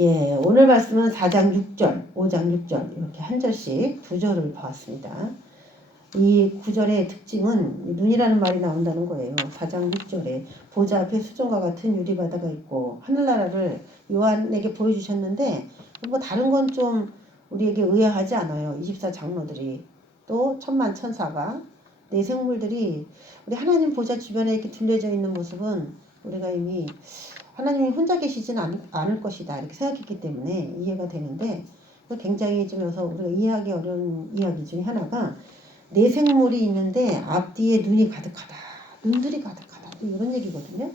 예, 오늘 말씀은 4장 6절, 5장 6절 이렇게 한 절씩 구절을 보았습니다. 이 구절의 특징은 눈이라는 말이 나온다는 거예요. 4장 6절에 보좌 앞에 수정과 같은 유리바다가 있고 하늘나라를 요한에게 보여주셨는데 뭐 다른 건 좀 우리에게 의아하지 않아요. 24장로들이 또 천만 천사가 내 생물들이 우리 하나님 보좌 주변에 이렇게 둘려져 있는 모습은 우리가 이미 하나님이 혼자 계시지는 않을 것이다 이렇게 생각했기 때문에 이해가 되는데 굉장히 좀 여기서 우리가 이해하기 어려운 이야기 중에 하나가 내 생물이 있는데 앞뒤에 눈이 가득하다. 눈들이 가득하다. 또 이런 얘기거든요.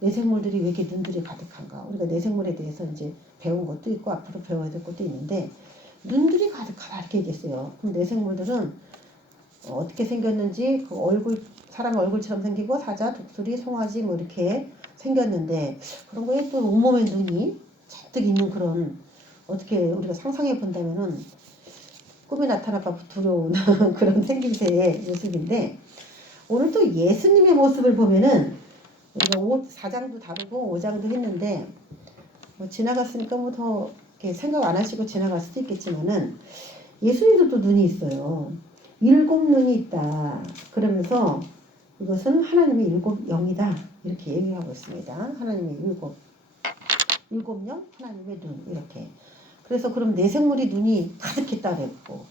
내 생물들이 왜 이렇게 눈들이 가득한가. 우리가 내 생물에 대해서 이제 배운 것도 있고 앞으로 배워야 될 것도 있는데 눈들이 가득하다 이렇게 얘기했어요. 그럼 내 생물들은 어떻게 생겼는지 그 얼굴 사람 얼굴처럼 생기고 사자, 독수리, 송아지 뭐 이렇게 생겼는데 그런 거에 또 온몸에 눈이 잔뜩 있는 그런 어떻게 우리가 상상해 본다면은 꿈에 나타날까 두려운 그런 생김새의 모습인데 오늘 또 예수님의 모습을 보면은 우리가 4장도 다루고 5장도 했는데 뭐 지나갔으니까 뭐 더 생각 안 하시고 지나갈 수도 있겠지만은 예수님도 또 눈이 있어요. 7눈이 있다. 그러면서 이것은 하나님의 7영이다. 이렇게 얘기하고 있습니다. 하나님의 7영, 하나님의 눈 이렇게. 그래서 그럼 내 생물이 눈이 가득했다 그랬고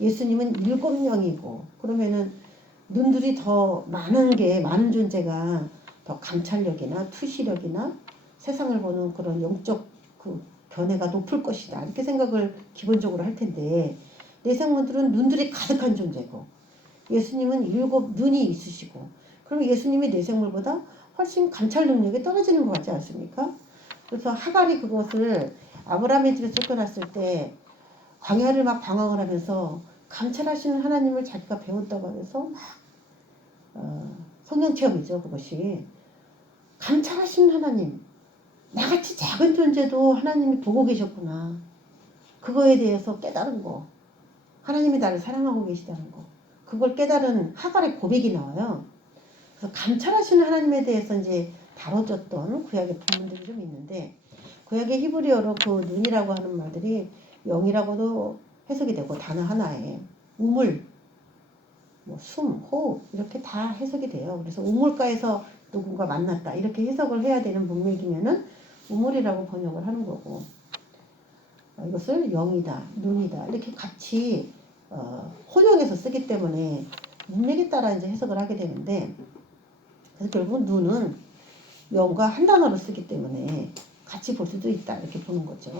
예수님은 7영이고 그러면은 눈들이 더 많은 존재가 더 감찰력이나 투시력이나 세상을 보는 그런 영적 그 견해가 높을 것이다 이렇게 생각을 기본적으로 할 텐데 내 생물들은 눈들이 가득한 존재고 예수님은 7눈이 있으시고 그럼 예수님이 내 생물보다 훨씬 감찰 능력이 떨어지는 것 같지 않습니까? 그래서 하갈이 그것을 아브라함의 집에 쫓겨났을 때 광야를 막 방황을 하면서 감찰하시는 하나님을 자기가 배웠다고 하면서 막 성령 체험이죠. 그것이 감찰하시는 하나님 나같이 작은 존재도 하나님이 보고 계셨구나. 그거에 대해서 깨달은 거 하나님이 나를 사랑하고 계시다는 거 그걸 깨달은 하갈의 고백이 나와요. 그래서 감찰하시는 하나님에 대해서 이제 다뤄졌던 구약의 본문들이 좀 있는데 구약의 히브리어로 그 눈이라고 하는 말들이 영이라고도 해석이 되고 단어 하나에 우물, 뭐 숨, 호흡 이렇게 다 해석이 돼요. 그래서 우물가에서 누군가 만났다 이렇게 해석을 해야 되는 문맥이면은 우물이라고 번역을 하는 거고 이것을 영이다, 눈이다 이렇게 같이 혼용해서 쓰기 때문에 문맥에 따라 이제 해석을 하게 되는데 그래서 결국 눈은 영과 한 단어로 쓰기 때문에 같이 볼 수도 있다 이렇게 보는 거죠.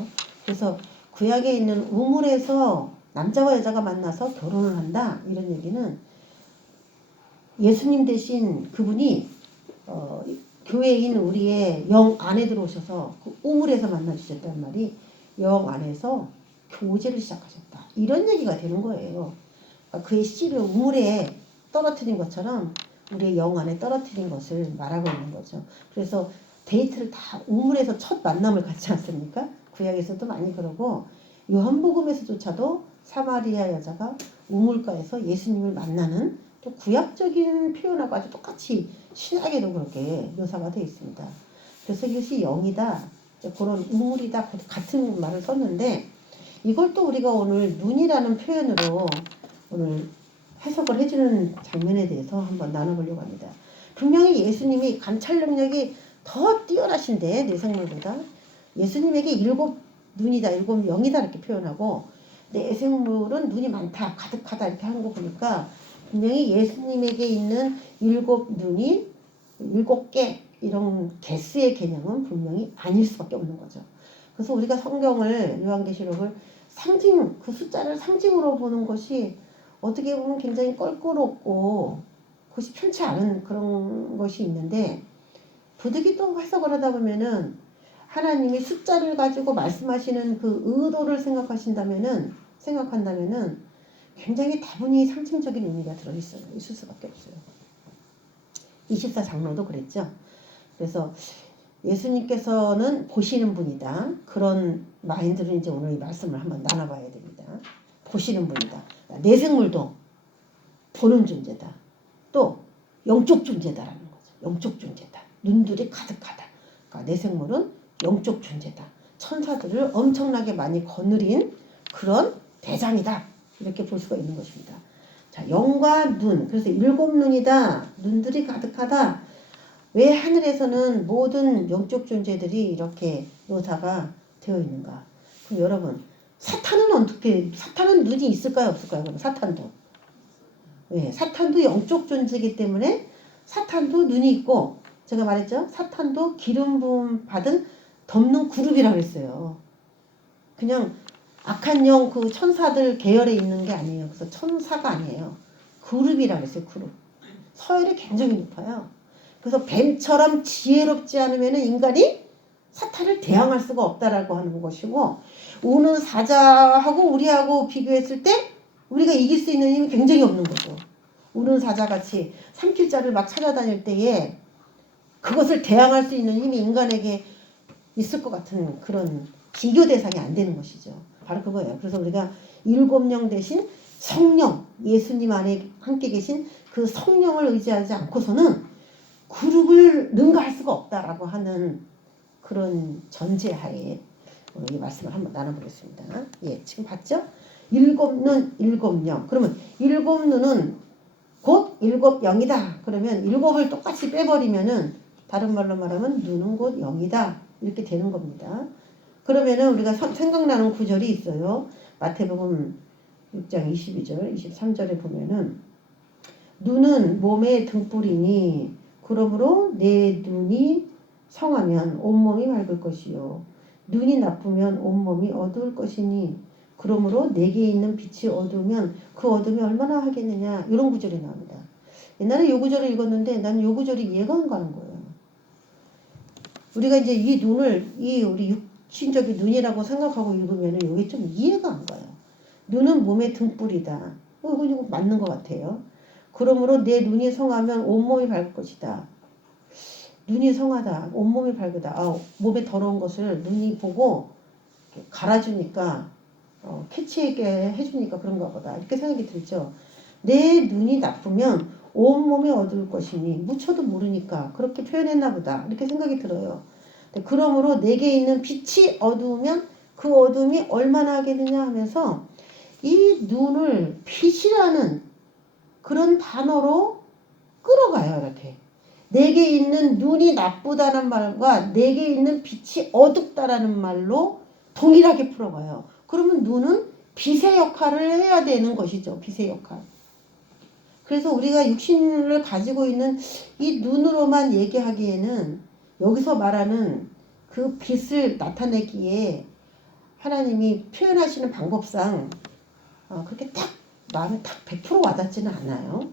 그래서 구약에 있는 우물에서 남자와 여자가 만나서 결혼을 한다 이런 얘기는 예수님 대신 그분이 교회에 있는 우리의 영 안에 들어오셔서 그 우물에서 만나주셨단 말이 영 안에서 교제를 시작하셨다 이런 얘기가 되는 거예요. 그러니까 그의 씨를 우물에 떨어뜨린 것처럼 우리의 영 안에 떨어뜨린 것을 말하고 있는 거죠. 그래서 데이트를 다 우물에서 첫 만남을 갖지 않습니까? 구약에서도 많이 그러고 요한복음에서조차도 사마리아 여자가 우물가에서 예수님을 만나는 또 구약적인 표현하고 아주 똑같이 신약에도 그렇게 묘사가 되어 있습니다. 그래서 이것이 영이다, 그런 우물이다 같은 말을 썼는데 이걸 또 우리가 오늘 눈이라는 표현으로 오늘 해석을 해주는 장면에 대해서 한번 나눠보려고 합니다. 분명히 예수님이 감찰 능력이 더 뛰어나신데 내 생물보다 예수님에게 7눈이다 7영이다 이렇게 표현하고 내 생물은 눈이 많다 가득하다 이렇게 하는 거 보니까 분명히 예수님에게 있는 7눈이 7개 이런 개수의 개념은 분명히 아닐 수밖에 없는 거죠. 그래서 우리가 성경을 요한계시록을 상징 그 숫자를 상징으로 보는 것이 어떻게 보면 굉장히 껄끄럽고 그것이 편치 않은 그런 것이 있는데 부득이 또 해석을 하다 보면은 하나님이 숫자를 가지고 말씀하시는 그 의도를 생각한다면은 굉장히 다분히 상징적인 의미가 들어있어요. 있을 수밖에 없어요. 24장로도 그랬죠. 그래서 예수님께서는 보시는 분이다. 그런 마인드를 이제 오늘 이 말씀을 한번 나눠봐야 됩니다. 보시는 분이다. 내 생물도 보는 존재다. 또 영적 존재다라는 거죠. 영적 존재다. 눈들이 가득하다. 그러니까 내 생물은 영적 존재다. 천사들을 엄청나게 많이 거느린 그런 대장이다. 이렇게 볼 수가 있는 것입니다. 자, 영과 눈. 그래서 일곱 눈이다. 눈들이 가득하다. 왜 하늘에서는 모든 영적 존재들이 이렇게 묘사가 되어 있는가? 그럼 여러분, 사탄은 눈이 있을까요? 없을까요? 그럼 사탄도. 네, 사탄도 영적 존재이기 때문에 사탄도 눈이 있고, 제가 말했죠? 사탄도 기름 부음 받은 덮는 그룹이라고 했어요. 그냥 악한 영 그 천사들 계열에 있는 게 아니에요. 그래서 천사가 아니에요. 그룹이라고 했어요. 그룹. 서열이 굉장히 높아요. 그래서 뱀처럼 지혜롭지 않으면 인간이 사탄을 대항할 수가 없다라고 하는 것이고, 우는 사자하고 우리하고 비교했을 때 우리가 이길 수 있는 힘이 굉장히 없는 거죠. 우는 사자같이 산길자를 막 찾아다닐 때에 그것을 대항할 수 있는 힘이 인간에게 있을 것 같은 그런 비교 대상이 안 되는 것이죠. 바로 그거예요. 그래서 우리가 일곱 영 대신 성령, 예수님 안에 함께 계신 그 성령을 의지하지 않고서는 그룹을 능가할 수가 없다라고 하는 그런 전제하에 이 말씀을 한번 나눠보겠습니다. 예, 지금 봤죠? 일곱 눈, 일곱 영. 그러면 일곱 눈은 곧 일곱 영이다. 그러면 일곱을 똑같이 빼버리면은 다른 말로 말하면 눈은 곧 영이다. 이렇게 되는 겁니다. 그러면은 우리가 생각나는 구절이 있어요. 마태복음 6장 22절, 23절에 보면은 눈은 몸의 등불이니 그러므로 내 눈이 성하면 온몸이 맑을 것이요 눈이 나쁘면 온몸이 어두울 것이니 그러므로 내게 있는 빛이 어두우면 그 어둠이 얼마나 하겠느냐. 이런 구절이 나옵니다. 옛날에 요 구절을 읽었는데 나는 요 구절이 이해가 안 가는 거예요. 우리가 이제 이 눈을 우리 육신적인 눈이라고 생각하고 읽으면 이게 좀 이해가 안 가요. 눈은 몸의 등불이다. 이거 맞는 것 같아요. 그러므로 내 눈이 성하면 온몸이 밝을 것이다. 눈이 성하다. 온몸이 밝으다. 몸에 더러운 것을 눈이 보고 갈아주니까 캐치하게 해주니까 그런가 보다. 이렇게 생각이 들죠. 내 눈이 나쁘면 온몸이 어두울 것이니 묻혀도 모르니까 그렇게 표현했나 보다. 이렇게 생각이 들어요. 그러므로 내게 있는 빛이 어두우면 그 어둠이 얼마나 하겠느냐 하면서 이 눈을 빛이라는 그런 단어로 끌어가요. 이렇게. 내게 있는 눈이 나쁘다는 말과 내게 있는 빛이 어둡다라는 말로 동일하게 풀어가요. 그러면 눈은 빛의 역할을 해야 되는 것이죠. 빛의 역할. 그래서 우리가 육신을 가지고 있는 이 눈으로만 얘기하기에는 여기서 말하는 그 빛을 나타내기에 하나님이 표현하시는 방법상 그렇게 딱 마음에 딱 100% 와닿지는 않아요.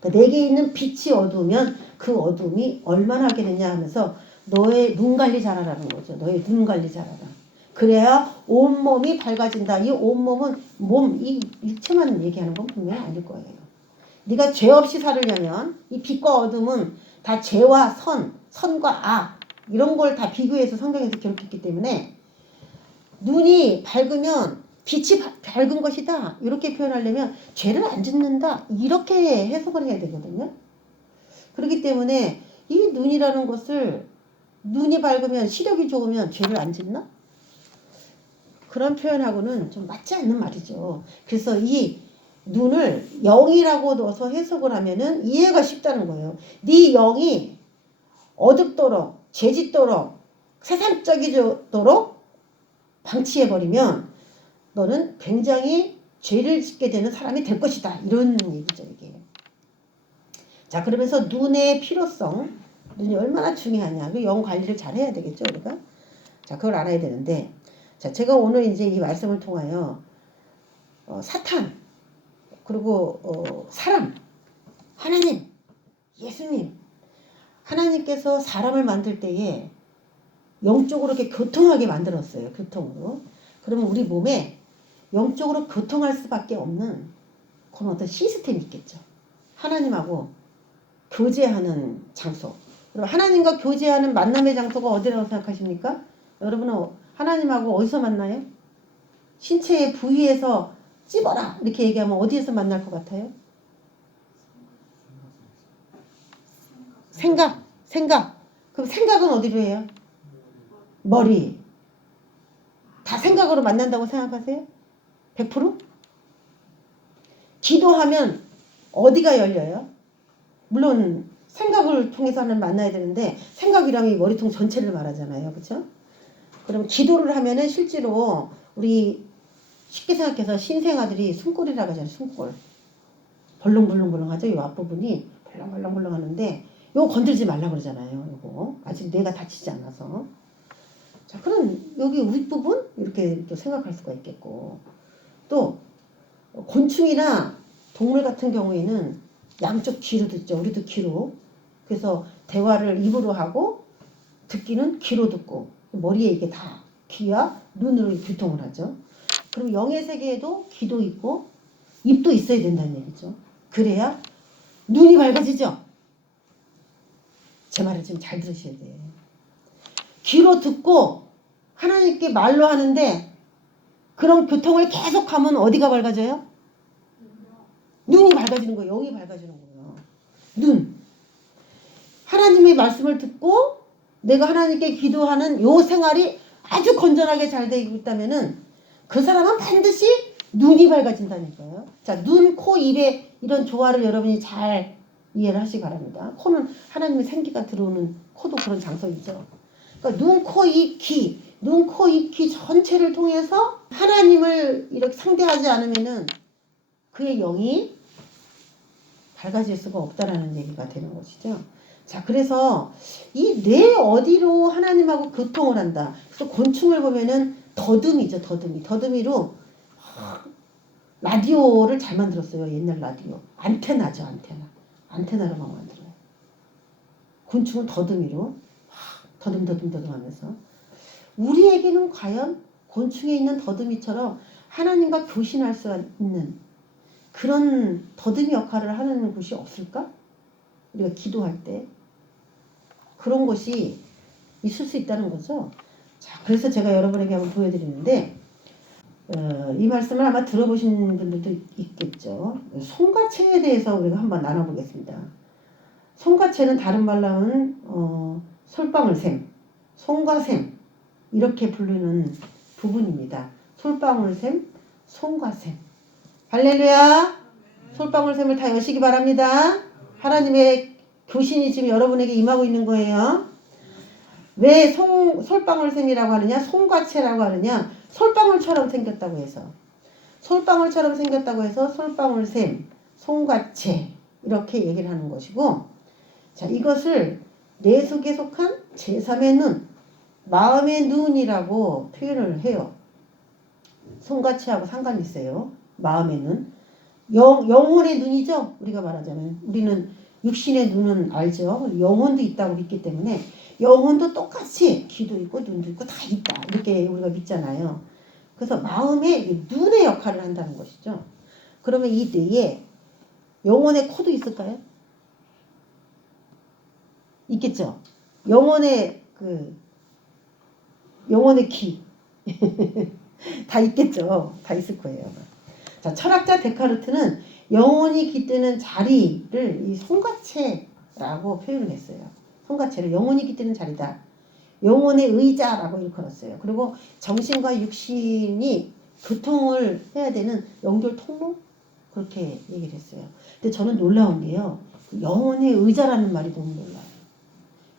그러니까 내게 있는 빛이 어두우면 그 어둠이 얼마나 하겠느냐 하면서 너의 눈 관리 잘하라는 거죠. 너의 눈 관리 잘하라. 그래야 온몸이 밝아진다. 이 온몸은 이 육체만 얘기하는 건 분명히 아닐 거예요. 네가 죄 없이 살으려면 이 빛과 어둠은 다 죄와 선과 악 이런 걸 다 비교해서 성경에서 기록했기 때문에 눈이 밝으면 빛이 밝은 것이다. 이렇게 표현하려면 죄를 안 짓는다. 이렇게 해석을 해야 되거든요. 그렇기 때문에 이 눈이라는 것을 눈이 밝으면 시력이 좋으면 죄를 안 짓나? 그런 표현하고는 좀 맞지 않는 말이죠. 그래서 이 눈을 영이라고 넣어서 해석을 하면은 이해가 쉽다는 거예요. 네 영이 어둡도록 죄짓도록 세상적이도록 방치해버리면 너는 굉장히 죄를 짓게 되는 사람이 될 것이다. 이런 얘기죠. 이게. 자, 그러면서 눈의 필요성, 눈이 얼마나 중요하냐. 그 영 관리를 잘 해야 되겠죠. 우리가. 자, 그걸 알아야 되는데, 자, 제가 오늘 이제 이 말씀을 통하여 사탄, 그리고 사람, 하나님, 예수님, 하나님께서 사람을 만들 때에 영적으로 이렇게 교통하게 만들었어요. 교통으로. 그러면 우리 몸에 영적으로 교통할 수밖에 없는 그런 어떤 시스템이 있겠죠. 하나님하고 교제하는 장소. 그리고 하나님과 교제하는 만남의 장소가 어디라고 생각하십니까? 여러분은 하나님하고 어디서 만나요? 신체의 부위에서 찝어라 이렇게 얘기하면 어디에서 만날 것 같아요? 생각. 그럼 생각은 어디로 해요? 머리. 생각으로 만난다고 생각하세요? 100%? 기도하면 어디가 열려요? 물론 생각을 통해서는 만나야 되는데 생각이라면 머리통 전체를 말하잖아요. 그렇죠? 그럼 기도를 하면은 실제로 우리 쉽게 생각해서 신생아들이 숨골이라고 하잖아요. 숨골. 벌렁벌렁벌렁 하죠. 이 앞부분이 벌렁벌렁벌렁 하는데 요거 건들지 말라 그러잖아요. 요거 아직 뇌가 다치지 않아서. 자, 그럼 여기 윗부분 이렇게 또 생각할 수가 있겠고, 또 곤충이나 동물 같은 경우에는 양쪽 귀로 듣죠. 우리도 귀로. 그래서 대화를 입으로 하고 듣기는 귀로 듣고 머리에 이게 다 귀와 눈으로 교통을 하죠. 그럼 영의 세계에도 귀도 있고 입도 있어야 된다는 얘기죠. 그래야 눈이 밝아지죠. 제 말을 좀 잘 들으셔야 돼요. 귀로 듣고 하나님께 말로 하는데 그런 교통을 계속하면 어디가 밝아져요? 눈이 밝아지는 거예요. 영이 밝아지는 거예요. 눈. 하나님의 말씀을 듣고 내가 하나님께 기도하는 요 생활이 아주 건전하게 잘 되고 있다면은 그 사람은 반드시 눈이 밝아진다니까요. 자, 눈, 코, 입에 이런 조화를 여러분이 잘 이해를 하시기 바랍니다. 코는 하나님의 생기가 들어오는 코도 그런 장소이죠. 그러니까 눈, 코, 입, 귀, 눈, 코, 입, 귀 전체를 통해서 하나님을 이렇게 상대하지 않으면은 그의 영이 밝아질 수가 없다라는 얘기가 되는 것이죠. 자, 그래서 이 뇌 어디로 하나님하고 교통을 한다. 그래서 곤충을 보면은 더듬이죠, 더듬이. 더듬이로 라디오를 잘 만들었어요. 옛날 라디오. 안테나죠, 안테나. 안테나로만 만들어요. 곤충은 더듬이로 더듬더듬 하면서. 우리에게는 과연 곤충에 있는 더듬이처럼 하나님과 교신할 수 있는 그런 더듬이 역할을 하는 곳이 없을까? 우리가 기도할 때 그런 것이 있을 수 있다는 거죠. 자, 그래서 제가 여러분에게 한번 보여드리는데 이 말씀을 아마 들어보신 분들도 있겠죠. 송가채에 대해서 우리가 한번 나눠보겠습니다. 송가채는 다른 말로 하면 솔방울샘, 송과샘 이렇게 부르는 부분입니다. 솔방울샘, 송과샘. 할렐루야. 솔방울샘을 다 여시기 바랍니다. 하나님의 교신이 지금 여러분에게 임하고 있는 거예요. 왜 솔방울샘이라고 하느냐, 송과채라고 하느냐, 솔방울처럼 생겼다고 해서, 솔방울처럼 생겼다고 해서 솔방울샘, 송과채 이렇게 얘기를 하는 것이고, 자, 이것을 뇌 속에 속한 제3의 눈, 마음의 눈이라고 표현을 해요. 송과채하고 상관이 있어요. 마음의 눈. 영혼의 눈이죠. 우리가 말하자면. 우리는 육신의 눈은 알죠. 영혼도 있다고 믿기 때문에 영혼도 똑같이 귀도 있고 눈도 있고 다 있다. 이렇게 우리가 믿잖아요. 그래서 마음의 눈의 역할을 한다는 것이죠. 그러면 이 뇌에 영혼의 코도 있을까요? 있겠죠. 영혼의 귀. 다 있겠죠. 다 있을 거예요. 자, 철학자 데카르트는 영혼이 깃드는 자리를 이 송가채라고 표현을 했어요. 송가채를 영혼이 깃드는 자리다. 영혼의 의자라고 일컬었어요. 그리고 정신과 육신이 교통을 해야 되는 연결 통로? 그렇게 얘기를 했어요. 근데 저는 놀라운 게요. 영혼의 의자라는 말이 너무 놀라요.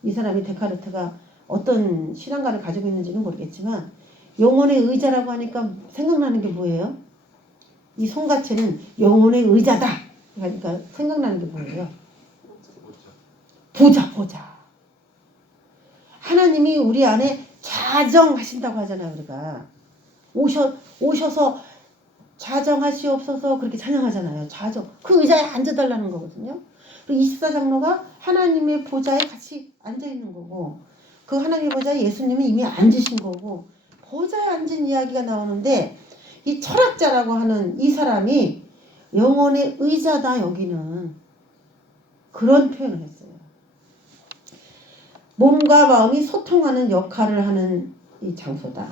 이 사람이 데카르트가 어떤 신앙가를 가지고 있는지는 모르겠지만 영혼의 의자라고 하니까 생각나는 게 뭐예요? 이 송가채는 영혼의 의자다. 그러니까 생각나는 게 뭐예요? 보자. 하나님이 우리 안에 자정하신다고 하잖아요. 우리가 오셔서 자정하시옵소서 그렇게 찬양하잖아요. 자정. 그 의자에 앉아달라는 거거든요. 그리고 24장로가 하나님의 보좌에 같이 앉아있는 거고 그 하나님의 보좌에 예수님은 이미 앉으신 거고 보좌에 앉은 이야기가 나오는데 이 철학자라고 하는 이 사람이 영혼의 의자다 여기는 그런 표현을 했어요. 몸과 마음이 소통하는 역할을 하는 이 장소다.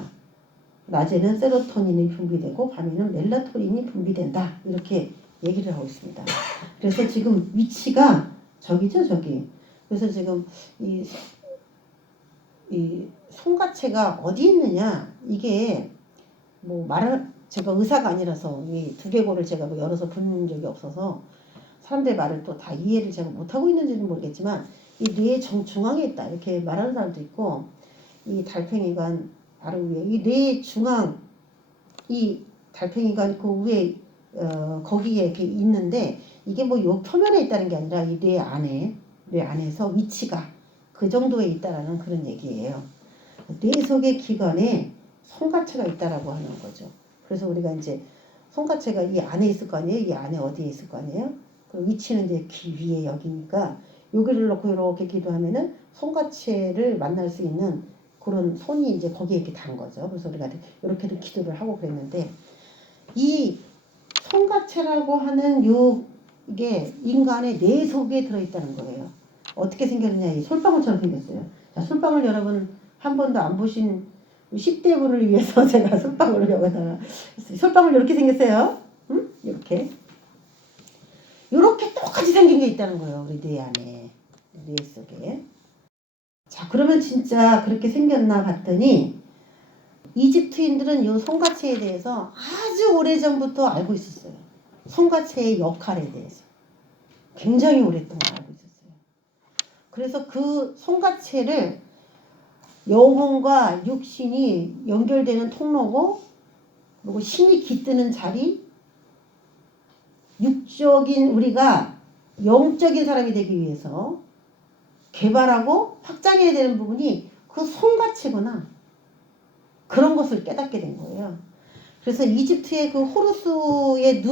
낮에는 세로토닌이 분비되고 밤에는 멜라토닌이 분비된다. 이렇게 얘기를 하고 있습니다. 그래서 지금 위치가 저기죠, 저기. 그래서 지금 이 송가채가 어디 있느냐? 이게 뭐 말을 제가 의사가 아니라서 이 두개골을 제가 뭐 열어서 본 적이 없어서 사람들 말을 또 다 이해를 제가 못하고 있는지는 모르겠지만 이 뇌의 중앙에 있다 이렇게 말하는 사람도 있고 이 달팽이관 바로 위에 이 뇌 중앙 이 달팽이관 그 위에 거기에 이렇게 있는데 이게 뭐 요 표면에 있다는 게 아니라 이 뇌 안에서 위치가 그 정도에 있다라는 그런 얘기예요. 뇌 속의 기관에 송가체가 있다라고 하는 거죠. 그래서 우리가 이제 송가체가 이 안에 있을 거 아니에요? 이 안에 어디에 있을 거 아니에요? 그 위치는 이제 귀 위에 여기니까 여기를 놓고 이렇게 기도하면은 송가체를 만날 수 있는 그런 손이 이제 거기에 이렇게 단 거죠. 그래서 우리가 이렇게도 기도를 하고 그랬는데 이 송가체라고 하는 이게 인간의 뇌 속에 들어있다는 거예요. 어떻게 생겼느냐? 이 솔방울처럼 생겼어요. 자, 솔방울 여러분 한 번도 안 보신 10대 분을 위해서 제가 솔방울을 여기다가 솔방울 이렇게 생겼어요. 응? 이렇게 똑같이 생긴 게 있다는 거예요. 우리 뇌 안에 뇌 속에. 자, 그러면 진짜 그렇게 생겼나 봤더니 이집트인들은 이 송가체에 대해서 아주 오래전부터 알고 있었어요. 송가체의 역할에 대해서 굉장히 오랫동안 알고 있었어요. 그래서 그 송가체를 영혼과 육신이 연결되는 통로고 그리고 신이 깃드는 자리 육적인 우리가 영적인 사람이 되기 위해서 개발하고 확장해야 되는 부분이 그 송가체구나 그런 것을 깨닫게 된 거예요. 그래서 이집트의 그 호루스의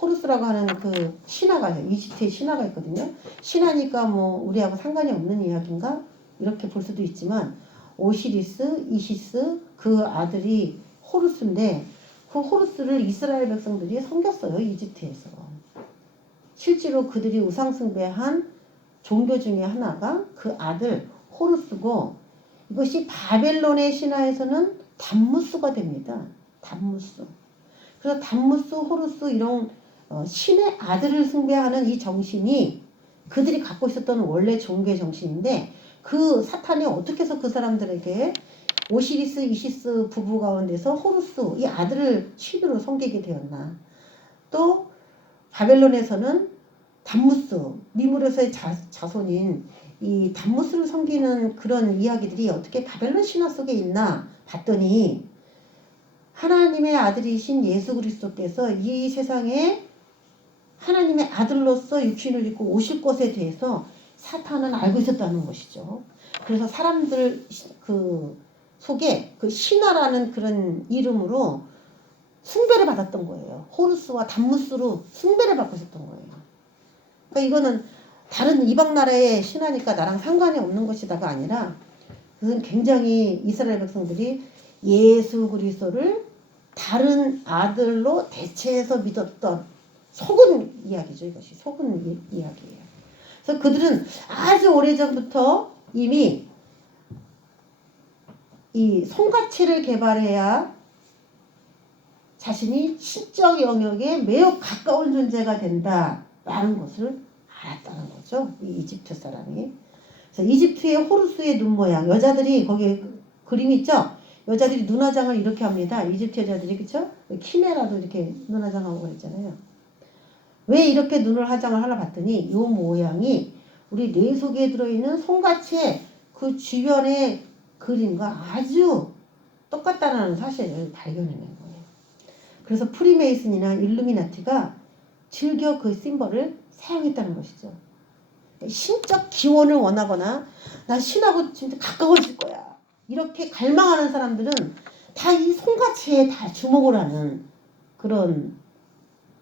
호루스라고 하는 그 신화가 이집트의 신화가 있거든요. 신화니까 뭐 우리하고 상관이 없는 이야기인가 이렇게 볼 수도 있지만 오시리스, 이시스 그 아들이 호루스인데 그 호루스를 이스라엘 백성들이 섬겼어요. 이집트에서. 실제로 그들이 우상숭배한 종교 중에 하나가 그 아들 호루스고 이것이 바벨론의 신화에서는 담무스가 됩니다. 담무스. 그래서 담무스, 호루스 이런 신의 아들을 숭배하는 이 정신이 그들이 갖고 있었던 원래 종교의 정신인데 그 사탄이 어떻게 해서 그 사람들에게 오시리스, 이시스 부부 가운데서 호루스 이 아들을 신으로 섬기게 되었나. 또 바벨론에서는 담무스, 미무르스의 자손인 이 담무스를 섬기는 그런 이야기들이 어떻게 바벨론 신화 속에 있나 봤더니 하나님의 아들이신 예수 그리스도께서 이 세상에 하나님의 아들로서 육신을 입고 오실 것에 대해서 사탄은 알고 있었다는 것이죠. 그래서 사람들 그 속에 그 신화라는 그런 이름으로 숭배를 받았던 거예요. 호루스와 담무스로 숭배를 받고 있었던 거예요. 그러니까 이거는 다른 이방 나라의 신화니까 나랑 상관이 없는 것이다가 아니라 그것은 굉장히 이스라엘 백성들이 예수 그리스도를 다른 아들로 대체해서 믿었던 속은 이야기죠. 이것이 속은 이야기예요. 그래서 그들은 아주 오래전부터 이미 이 송가체를 개발해야 자신이 신적 영역에 매우 가까운 존재가 된다라는 것을 알았다는 거죠. 이 이집트 사람이. 그래서 이집트의 호루스의 눈 모양, 여자들이 거기 그림 있죠? 여자들이 눈화장을 이렇게 합니다. 이집트 여자들이 그쵸? 키메라도 이렇게 눈화장하고 그랬잖아요. 왜 이렇게 눈을 화장을 하려 봤더니 이 모양이 우리 뇌 속에 들어있는 송가체 그 주변의 그림과 아주 똑같다는 사실을 발견해낸 거예요. 그래서 프리메이슨이나 일루미나티가 즐겨 그 심벌을 사용했다는 것이죠. 신적 기원을 원하거나 나 신하고 진짜 가까워질 거야 이렇게 갈망하는 사람들은 다 이 송가체에 다 주목을 하는 그런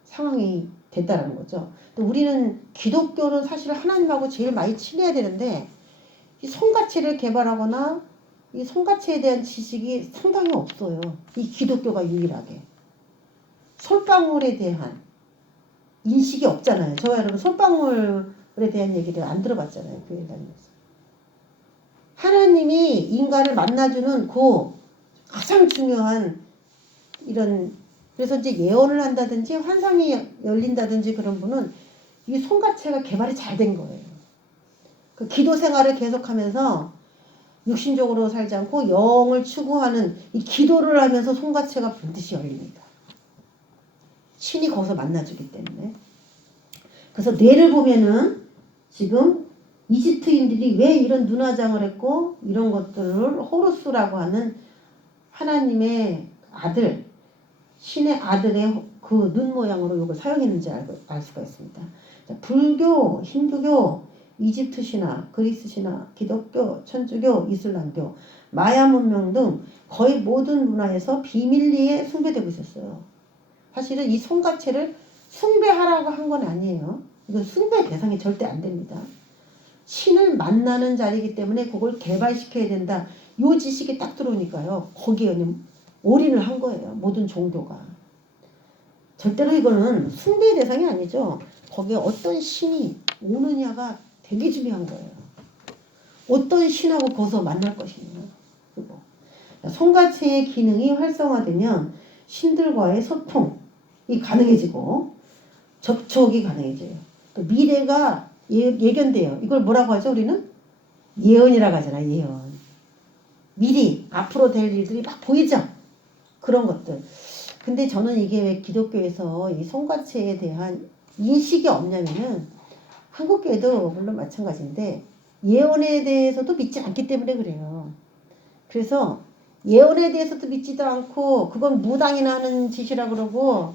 상황이 됐다는 거죠. 또 우리는 기독교는 사실 하나님하고 제일 많이 친해야 되는데 이 송가체를 개발하거나 이 송가체에 대한 지식이 상당히 없어요. 이 기독교가 유일하게. 솔방울에 대한 인식이 없잖아요. 저 여러분 솔방울에 대한 얘기를 안 들어봤잖아요. 교회 다니면서. 하나님이 인간을 만나주는 그 가장 중요한 이런 그래서 이제 예언을 한다든지 환상이 열린다든지 그런 분은 이 송가체가 개발이 잘 된 거예요. 그 기도 생활을 계속하면서 육신적으로 살지 않고 영을 추구하는 이 기도를 하면서 손가체가 반드시 열립니다. 신이 거기서 만나주기 때문에. 그래서 뇌를 보면은 지금 이집트인들이 왜 이런 눈화장을 했고 이런 것들을 호루스라고 하는 하나님의 아들, 신의 아들의 그 눈 모양으로 이걸 사용했는지 알 수가 있습니다. 불교, 힌두교, 이집트 신화, 그리스 신화, 기독교, 천주교, 이슬람교, 마야 문명 등 거의 모든 문화에서 비밀리에 숭배되고 있었어요. 사실은 이 손가체를 숭배하라고 한 건 아니에요. 이건 숭배 대상이 절대 안 됩니다. 신을 만나는 자리이기 때문에 그걸 개발시켜야 된다. 이 지식이 딱 들어오니까요. 거기에 올인을 한 거예요. 모든 종교가. 절대로 이거는 숭배의 대상이 아니죠. 거기에 어떤 신이 오느냐가 되게 중요한 거예요. 어떤 신하고 거기서 만날 것이냐. 그리고 손가체의 기능이 활성화되면 신들과의 소통이 가능해지고 접촉이 가능해져요. 또 미래가 예견돼요. 이걸 뭐라고 하죠? 우리는 예언이라고 하잖아요. 예언. 미리 앞으로 될 일들이 막 보이죠. 그런 것들. 근데 저는 이게 왜 기독교에서 이 손가체에 대한 인식이 없냐면은 한국교회도 물론 마찬가지인데 예언에 대해서도 믿지 않기 때문에 그래요. 그래서 예언에 대해서도 믿지도 않고 그건 무당이나 하는 짓이라 그러고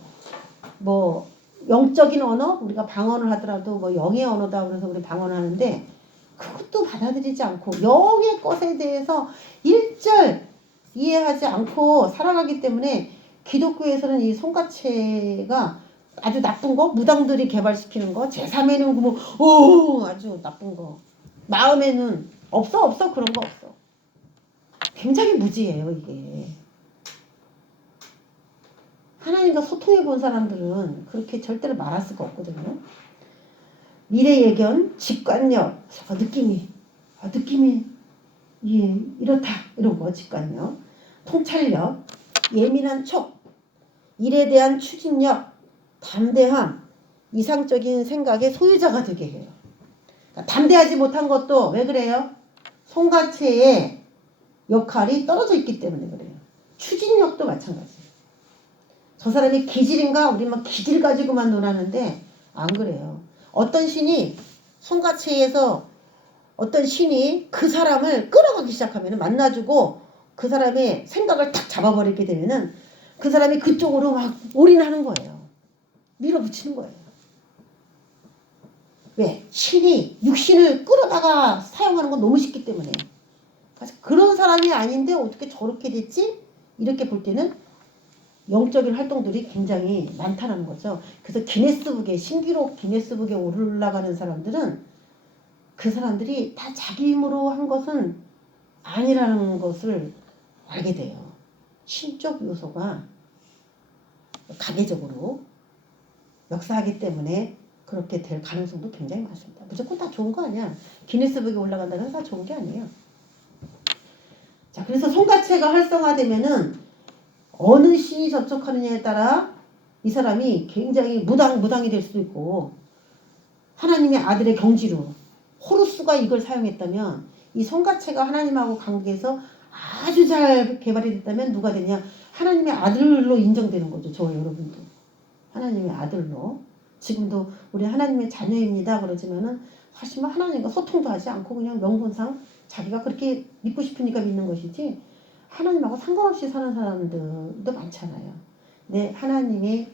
뭐 영적인 언어 우리가 방언을 하더라도 뭐 영의 언어다 그래서 우리 방언을 하는데 그것도 받아들이지 않고 영의 것에 대해서 일절 이해하지 않고 살아가기 때문에 기독교에서는 이 손가체가 아주 나쁜 거 무당들이 개발시키는 거 제3의 눈 오 아주 나쁜 거 마음에는 없어 그런 거 없어. 굉장히 무지해요 이게. 하나님과 소통해 본 사람들은 그렇게 절대로 말할 수가 없거든요. 미래 예견, 직관력, 느낌이 예 이렇다 이런 거 직관력, 통찰력, 예민한 촉, 일에 대한 추진력, 담대함, 이상적인 생각의 소유자가 되게 해요. 그러니까 담대하지 못한 것도 왜 그래요? 손가체의 역할이 떨어져 있기 때문에 그래요. 추진력도 마찬가지예요. 저 사람이 기질인가? 우리 막 기질 가지고만 논하는데 안 그래요. 어떤 신이 손가체에서 어떤 신이 그 사람을 끌어가기 시작하면 만나주고 그 사람의 생각을 탁 잡아버리게 되면은 그 사람이 그쪽으로 막 올인하는 거예요. 밀어붙이는 거예요. 왜? 신이 육신을 끌어다가 사용하는 건 너무 쉽기 때문에. 그런 사람이 아닌데 어떻게 저렇게 됐지? 이렇게 볼 때는 영적인 활동들이 굉장히 많다는 거죠. 그래서 기네스북에 신기록 기네스북에 올라가는 사람들은 그 사람들이 다 자기 힘으로 한 것은 아니라는 것을 알게 돼요. 신적 요소가 가계적으로 역사하기 때문에 그렇게 될 가능성도 굉장히 많습니다. 무조건 다 좋은 거 아니야. 기네스북에 올라간다고 해서 다 좋은 게 아니에요. 자, 그래서 손가체가 활성화되면은 어느 신이 접촉하느냐에 따라 이 사람이 굉장히 무당이 될 수도 있고 하나님의 아들의 경지로 호루스가 이걸 사용했다면 이 손가체가 하나님하고 관계에서 아주 잘 개발이 됐다면 누가 되냐? 하나님의 아들로 인정되는 거죠. 저 여러분도. 하나님의 아들로. 지금도 우리 하나님의 자녀입니다. 그러지만은 사실 뭐 하나님과 소통도 하지 않고 그냥 명분상 자기가 그렇게 믿고 싶으니까 믿는 것이지 하나님하고 상관없이 사는 사람들도 많잖아요. 근데 하나님이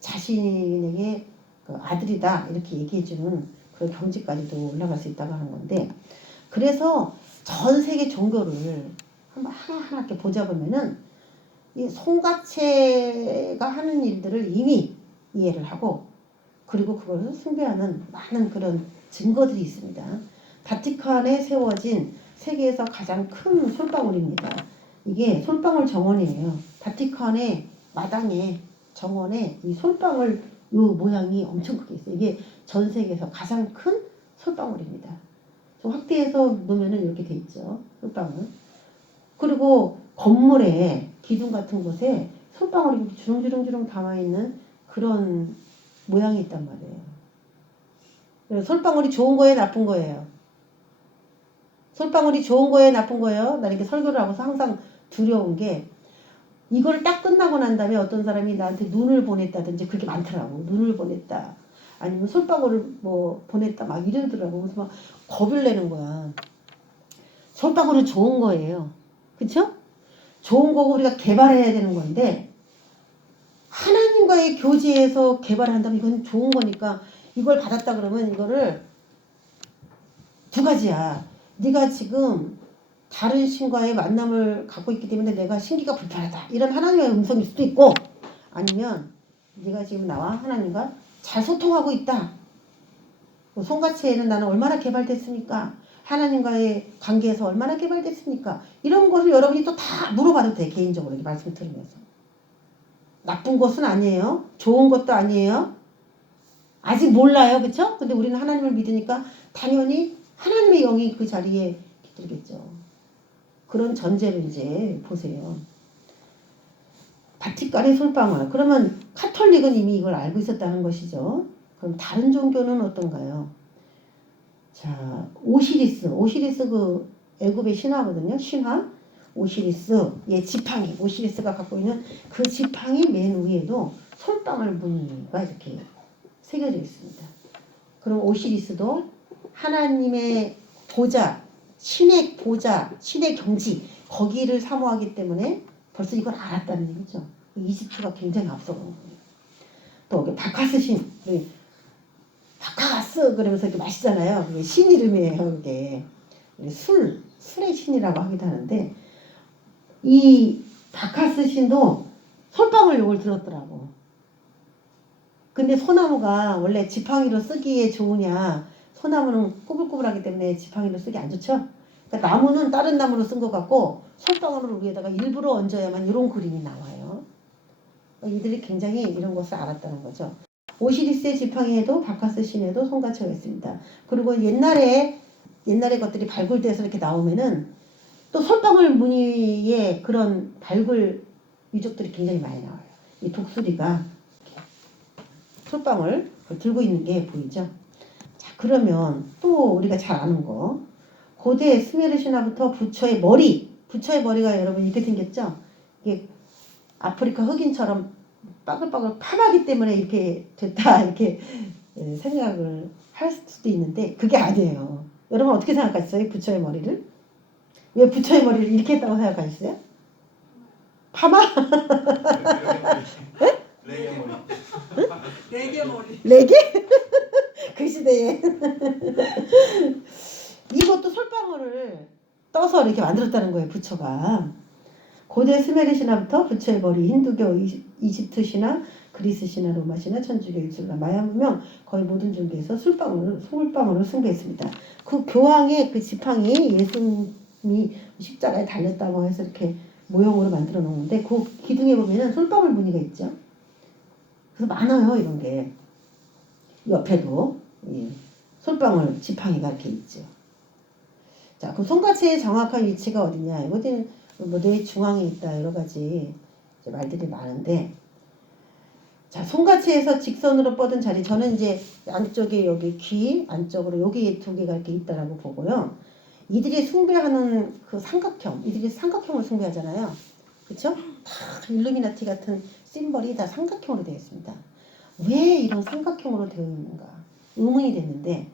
자신에게 그 아들이다 이렇게 얘기해주는 그런 경지까지도 올라갈 수 있다고 하는 건데 그래서 전 세계 종교를 한번 하나하나 이렇게 보자 보면은 이 손가체가 하는 일들을 이미 이해를 하고 그리고 그것을 숭배하는 많은 그런 증거들이 있습니다. 바티칸에 세워진 세계에서 가장 큰 솔방울입니다. 이게 솔방울 정원이에요. 바티칸의 마당에 정원에 이 솔방울 요 모양이 엄청 크게 있어요. 이게 전 세계에서 가장 큰 솔방울입니다. 좀 확대해서 놓으면은 이렇게 돼 있죠. 솔방울. 그리고 건물에 기둥 같은 곳에 솔방울이 주렁주렁 담아있는 그런 모양이 있단 말이에요. 솔방울이 좋은 거예요? 나쁜 거예요? 솔방울이 좋은 거예요, 나쁜 거예요? 나 이렇게 설교를 하고서 항상 두려운 게 이거를 딱 끝나고 난 다음에 어떤 사람이 나한테 눈을 보냈다든지 그게 많더라고. 눈을 보냈다. 아니면 솔방울을 뭐 보냈다 막 이러더라고. 그래서 막 겁을 내는 거야. 솔방울은 좋은 거예요. 그쵸? 좋은 거고 우리가 개발해야 되는 건데 하나님과의 교제에서 개발한다면 이건 좋은 거니까 이걸 받았다 그러면 이거를 두 가지야. 네가 지금 다른 신과의 만남을 갖고 있기 때문에 내가 신기가 불편하다. 이런 하나님의 음성일 수도 있고 아니면 네가 지금 나와 하나님과 잘 소통하고 있다. 송가치에는 나는 얼마나 개발됐습니까? 하나님과의 관계에서 얼마나 개발됐습니까? 이런 것을 여러분이 또 다 물어봐도 돼. 개인적으로 이렇게 말씀 들으면서. 나쁜 것은 아니에요. 좋은 것도 아니에요. 아직 몰라요. 그쵸? 근데 우리는 하나님을 믿으니까 당연히 하나님의 영이 그 자리에 들겠죠. 그런 전제를 이제 보세요. 바티칸의 솔방울. 그러면 카톨릭은 이미 이걸 알고 있었다는 것이죠. 그럼 다른 종교는 어떤가요? 자, 오시리스. 오시리스 그 애굽의 신화거든요. 신화. 오시리스의 지팡이. 오시리스가 갖고 있는 그 지팡이 맨 위에도 솔방울 무늬가 이렇게 새겨져 있습니다. 그럼 오시리스도 하나님의 보좌, 신의 보좌, 신의 경지 거기를 사모하기 때문에 벌써 이걸 알았다는 얘기죠. 이집트가 굉장히 앞서간 거예요. 또 바카스 신, 바카스 그러면서 이렇게 마시잖아요. 그게 신 이름이에요. 그게 술의 신이라고 하기도 하는데 이 바카스 신도 솔방울 욕을 들었더라고. 근데 소나무가 원래 지팡이로 쓰기에 좋으냐? 소나무는 꾸불꾸불하기 때문에 지팡이로 쓰기 안 좋죠? 그러니까 나무는 다른 나무로 쓴 것 같고 솔방울을 위에다가 일부러 얹어야만 이런 그림이 나와요. 이들이 굉장히 이런 것을 알았다는 거죠. 오시리스의 지팡이에도 바카스 신에도 손가치가 있습니다. 그리고 옛날에 것들이 발굴돼서 이렇게 나오면은 또 솔방울 무늬의 그런 발굴 유적들이 굉장히 많이 나와요. 이 독수리가 솔방울 들고 있는 게 보이죠? 자, 그러면 또 우리가 잘 아는 거. 고대 스메르 신화부터 부처의 머리가 여러분 이렇게 생겼죠? 이게 아프리카 흑인처럼 빠글빠글 파마기 때문에 이렇게 됐다 이렇게 생각을 할 수도 있는데 그게 아니에요. 여러분 어떻게 생각하셨어요? 부처의 머리를? 왜 부처의 머리를 이렇게 했다고 생각하셨어요? 파마? 레게 머리. 레게 머리. 레게? 그 시대에 이것도 솔방울을 떠서 이렇게 만들었다는 거예요. 부처가. 고대 스메르 신화부터 부처의 머리, 힌두교, 이집트 신화, 그리스 신화, 로마 신화, 천주교, 이슬람, 마야 문명 거의 모든 종교에서 솔방울을 숭배했습니다. 그 교황의 그 지팡이 예수님이 십자가에 달렸다고 해서 이렇게 모형으로 만들어 놓는데 그 기둥에 보면은 솔방울 무늬가 있죠. 그래서 많아요 이런 게. 옆에도 솔방울 지팡이가 이렇게 있죠. 자, 그럼 손가치의 정확한 위치가 어디냐? 이거는 뭐 뇌 중앙에 있다 여러 가지 말들이 많은데, 자, 손가치에서 직선으로 뻗은 자리, 저는 이제 안쪽에 여기 귀 안쪽으로 여기 두 개가 이렇게 있다라고 보고요. 이들이 숭배하는 그 삼각형, 이들이 삼각형을 숭배하잖아요. 그렇죠? 다 일루미나티 같은 심벌이 다 삼각형으로 되어 있습니다. 왜 이런 삼각형으로 되어 있는가 의문이 됐는데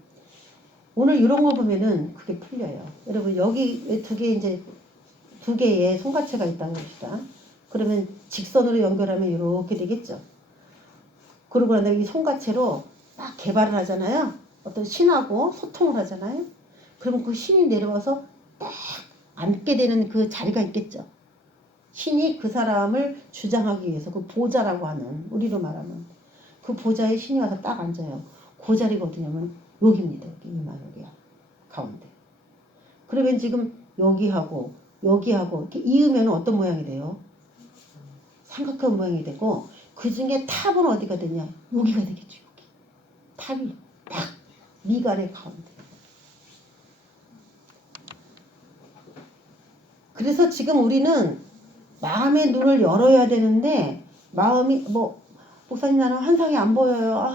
오늘 이런 거 보면은 그게 풀려요. 여러분 여기 두 개의 손가체가 있다는 겁니다. 그러면 직선으로 연결하면 이렇게 되겠죠. 그러고 난 다음에 이 손가체로 막 개발을 하잖아요. 어떤 신하고 소통을 하잖아요. 그러면 그 신이 내려와서 딱 앉게 되는 그 자리가 있겠죠. 신이 그 사람을 주장하기 위해서 그 보좌라고 하는, 우리로 말하면 그 보좌에 신이 와서 딱 앉아요. 그 자리가 어디냐면 여기입니다. 여기야 가운데. 그러면 지금 여기하고 이렇게 이으면 어떤 모양이 돼요? 삼각형 모양이 되고 그 중에 탑은 어디가 되냐? 여기가 되겠죠. 여기. 탑이 딱 미간의 가운데. 그래서 지금 우리는 마음의 눈을 열어야 되는데 마음이 목사님 나는 환상이 안 보여요.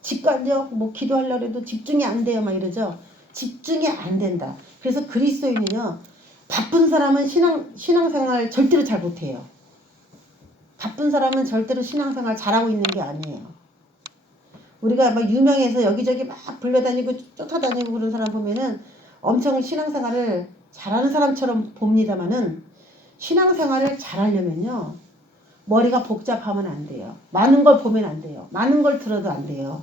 직관적 기도하려고 해도 집중이 안 돼요. 막 이러죠. 집중이 안 된다. 그래서 그리스도인은요, 바쁜 사람은 신앙생활 절대로 잘 못해요. 바쁜 사람은 절대로 신앙생활 잘하고 있는 게 아니에요. 우리가 막 유명해서 여기저기 막 불려다니고 쫓아다니고 그런 사람 보면은 엄청 신앙생활을 잘하는 사람처럼 봅니다만은 신앙생활을 잘하려면요, 머리가 복잡하면 안 돼요. 많은 걸 보면 안 돼요. 많은 걸 들어도 안 돼요.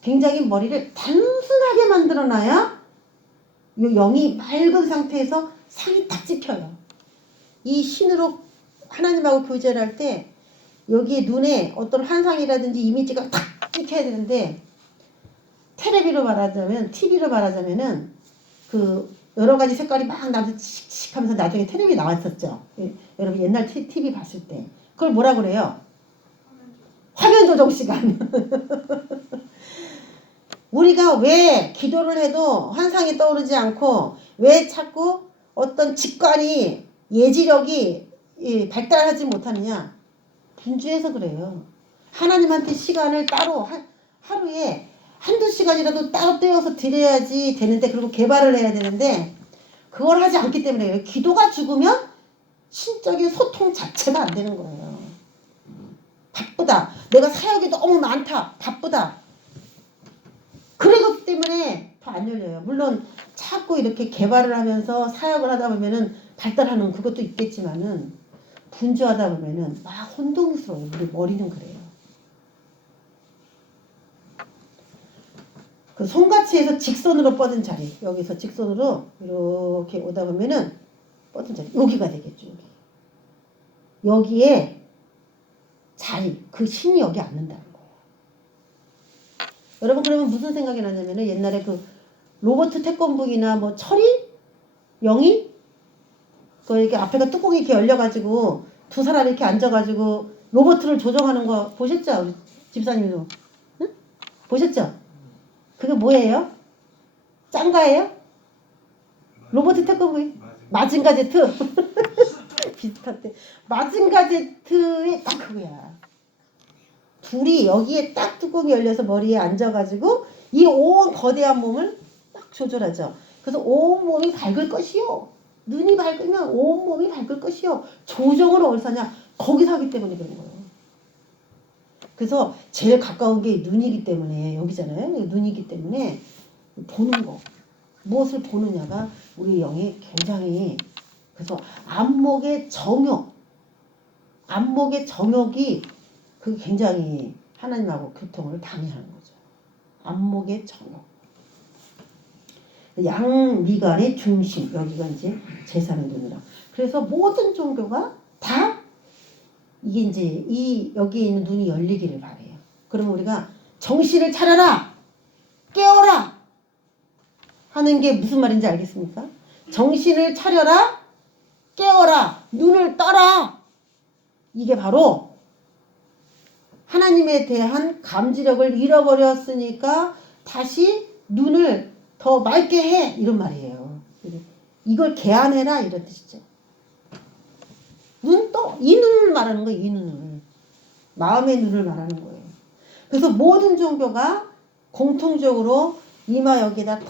굉장히 머리를 단순하게 만들어놔야 이 영이 맑은 상태에서 상이 딱 찍혀요. 이 신으로 하나님하고 교제를 할 때 여기 눈에 어떤 환상이라든지 이미지가 딱 찍혀야 되는데, 테레비로 말하자면, TV로 말하자면은 그 여러 가지 색깔이 막 나도 칙칙 하면서 나중에 테레비 나왔었죠. 여러분 옛날 TV 봤을 때 그걸 뭐라 그래요? 화면 조정 시간. 우리가 왜 기도를 해도 환상이 떠오르지 않고 왜 자꾸 어떤 직관이 예지력이 발달하지 못하느냐? 분주해서 그래요. 하나님한테 시간을 따로 하루에 한두 시간이라도 따로 떼어서 드려야지 되는데, 그리고 개발을 해야 되는데 그걸 하지 않기 때문에 기도가 죽으면 신적인 소통 자체가 안 되는 거예요. 바쁘다. 내가 사역이 너무 많다. 바쁘다. 그러기 때문에 더 안 열려요. 물론 자꾸 이렇게 개발을 하면서 사역을 하다 보면은 발달하는 그것도 있겠지만은 분주하다 보면은 막 혼동스러워요. 우리 머리는 그래요. 그 손가치에서 직선으로 뻗은 자리, 여기서 직선으로 이렇게 오다 보면은 뻗은 자리, 여기가 되겠죠. 여기에 자리, 그 신이 여기 앉는다는 거예요. 여러분, 그러면 무슨 생각이 나냐면은 옛날에 그 로버트 태권북이나 뭐 철이, 영이, 그 이렇게 앞에가 뚜껑이 이렇게 열려가지고 두 사람이 이렇게 앉아가지고 로버트를 조정하는 거 보셨죠? 우리 집사님도. 응? 보셨죠? 그게 뭐예요? 짱가예요? 로버트 태권북이? 마징가 제트. 비슷한데 마징가 제트의 딱 그거야. 둘이 여기에 딱 뚜껑이 열려서 머리에 앉아가지고 이 온 거대한 몸을 딱 조절하죠. 그래서 온 몸이 밝을 것이요. 눈이 밝으면 온 몸이 밝을 것이요. 조정을 어디서 하냐? 거기서 하기 때문에 그런 거예요. 그래서 제일 가까운 게 눈이기 때문에, 여기잖아요. 눈이기 때문에 보는 거. 무엇을 보느냐가 우리 영이 굉장히, 그래서 안목의 정욕이 그 굉장히 하나님하고 교통을 방해하는 거죠. 안목의 정욕. 양미간의 중심, 여기가 이제 제사는 눈이라. 그래서 모든 종교가 다 이게 이제 여기에 있는 눈이 열리기를 바래요. 그러면 우리가 정신을 차려라, 깨어라 하는 게 무슨 말인지 알겠습니까? 정신을 차려라, 깨어라, 눈을 떠라. 이게 바로 하나님에 대한 감지력을 잃어버렸으니까 다시 눈을 더 맑게 해, 이런 말이에요. 이걸 개안해라, 이런 뜻이죠. 이 눈을 말하는 거예요. 이 눈을. 마음의 눈을 말하는 거예요. 그래서 모든 종교가 공통적으로 이마 여기다 탁,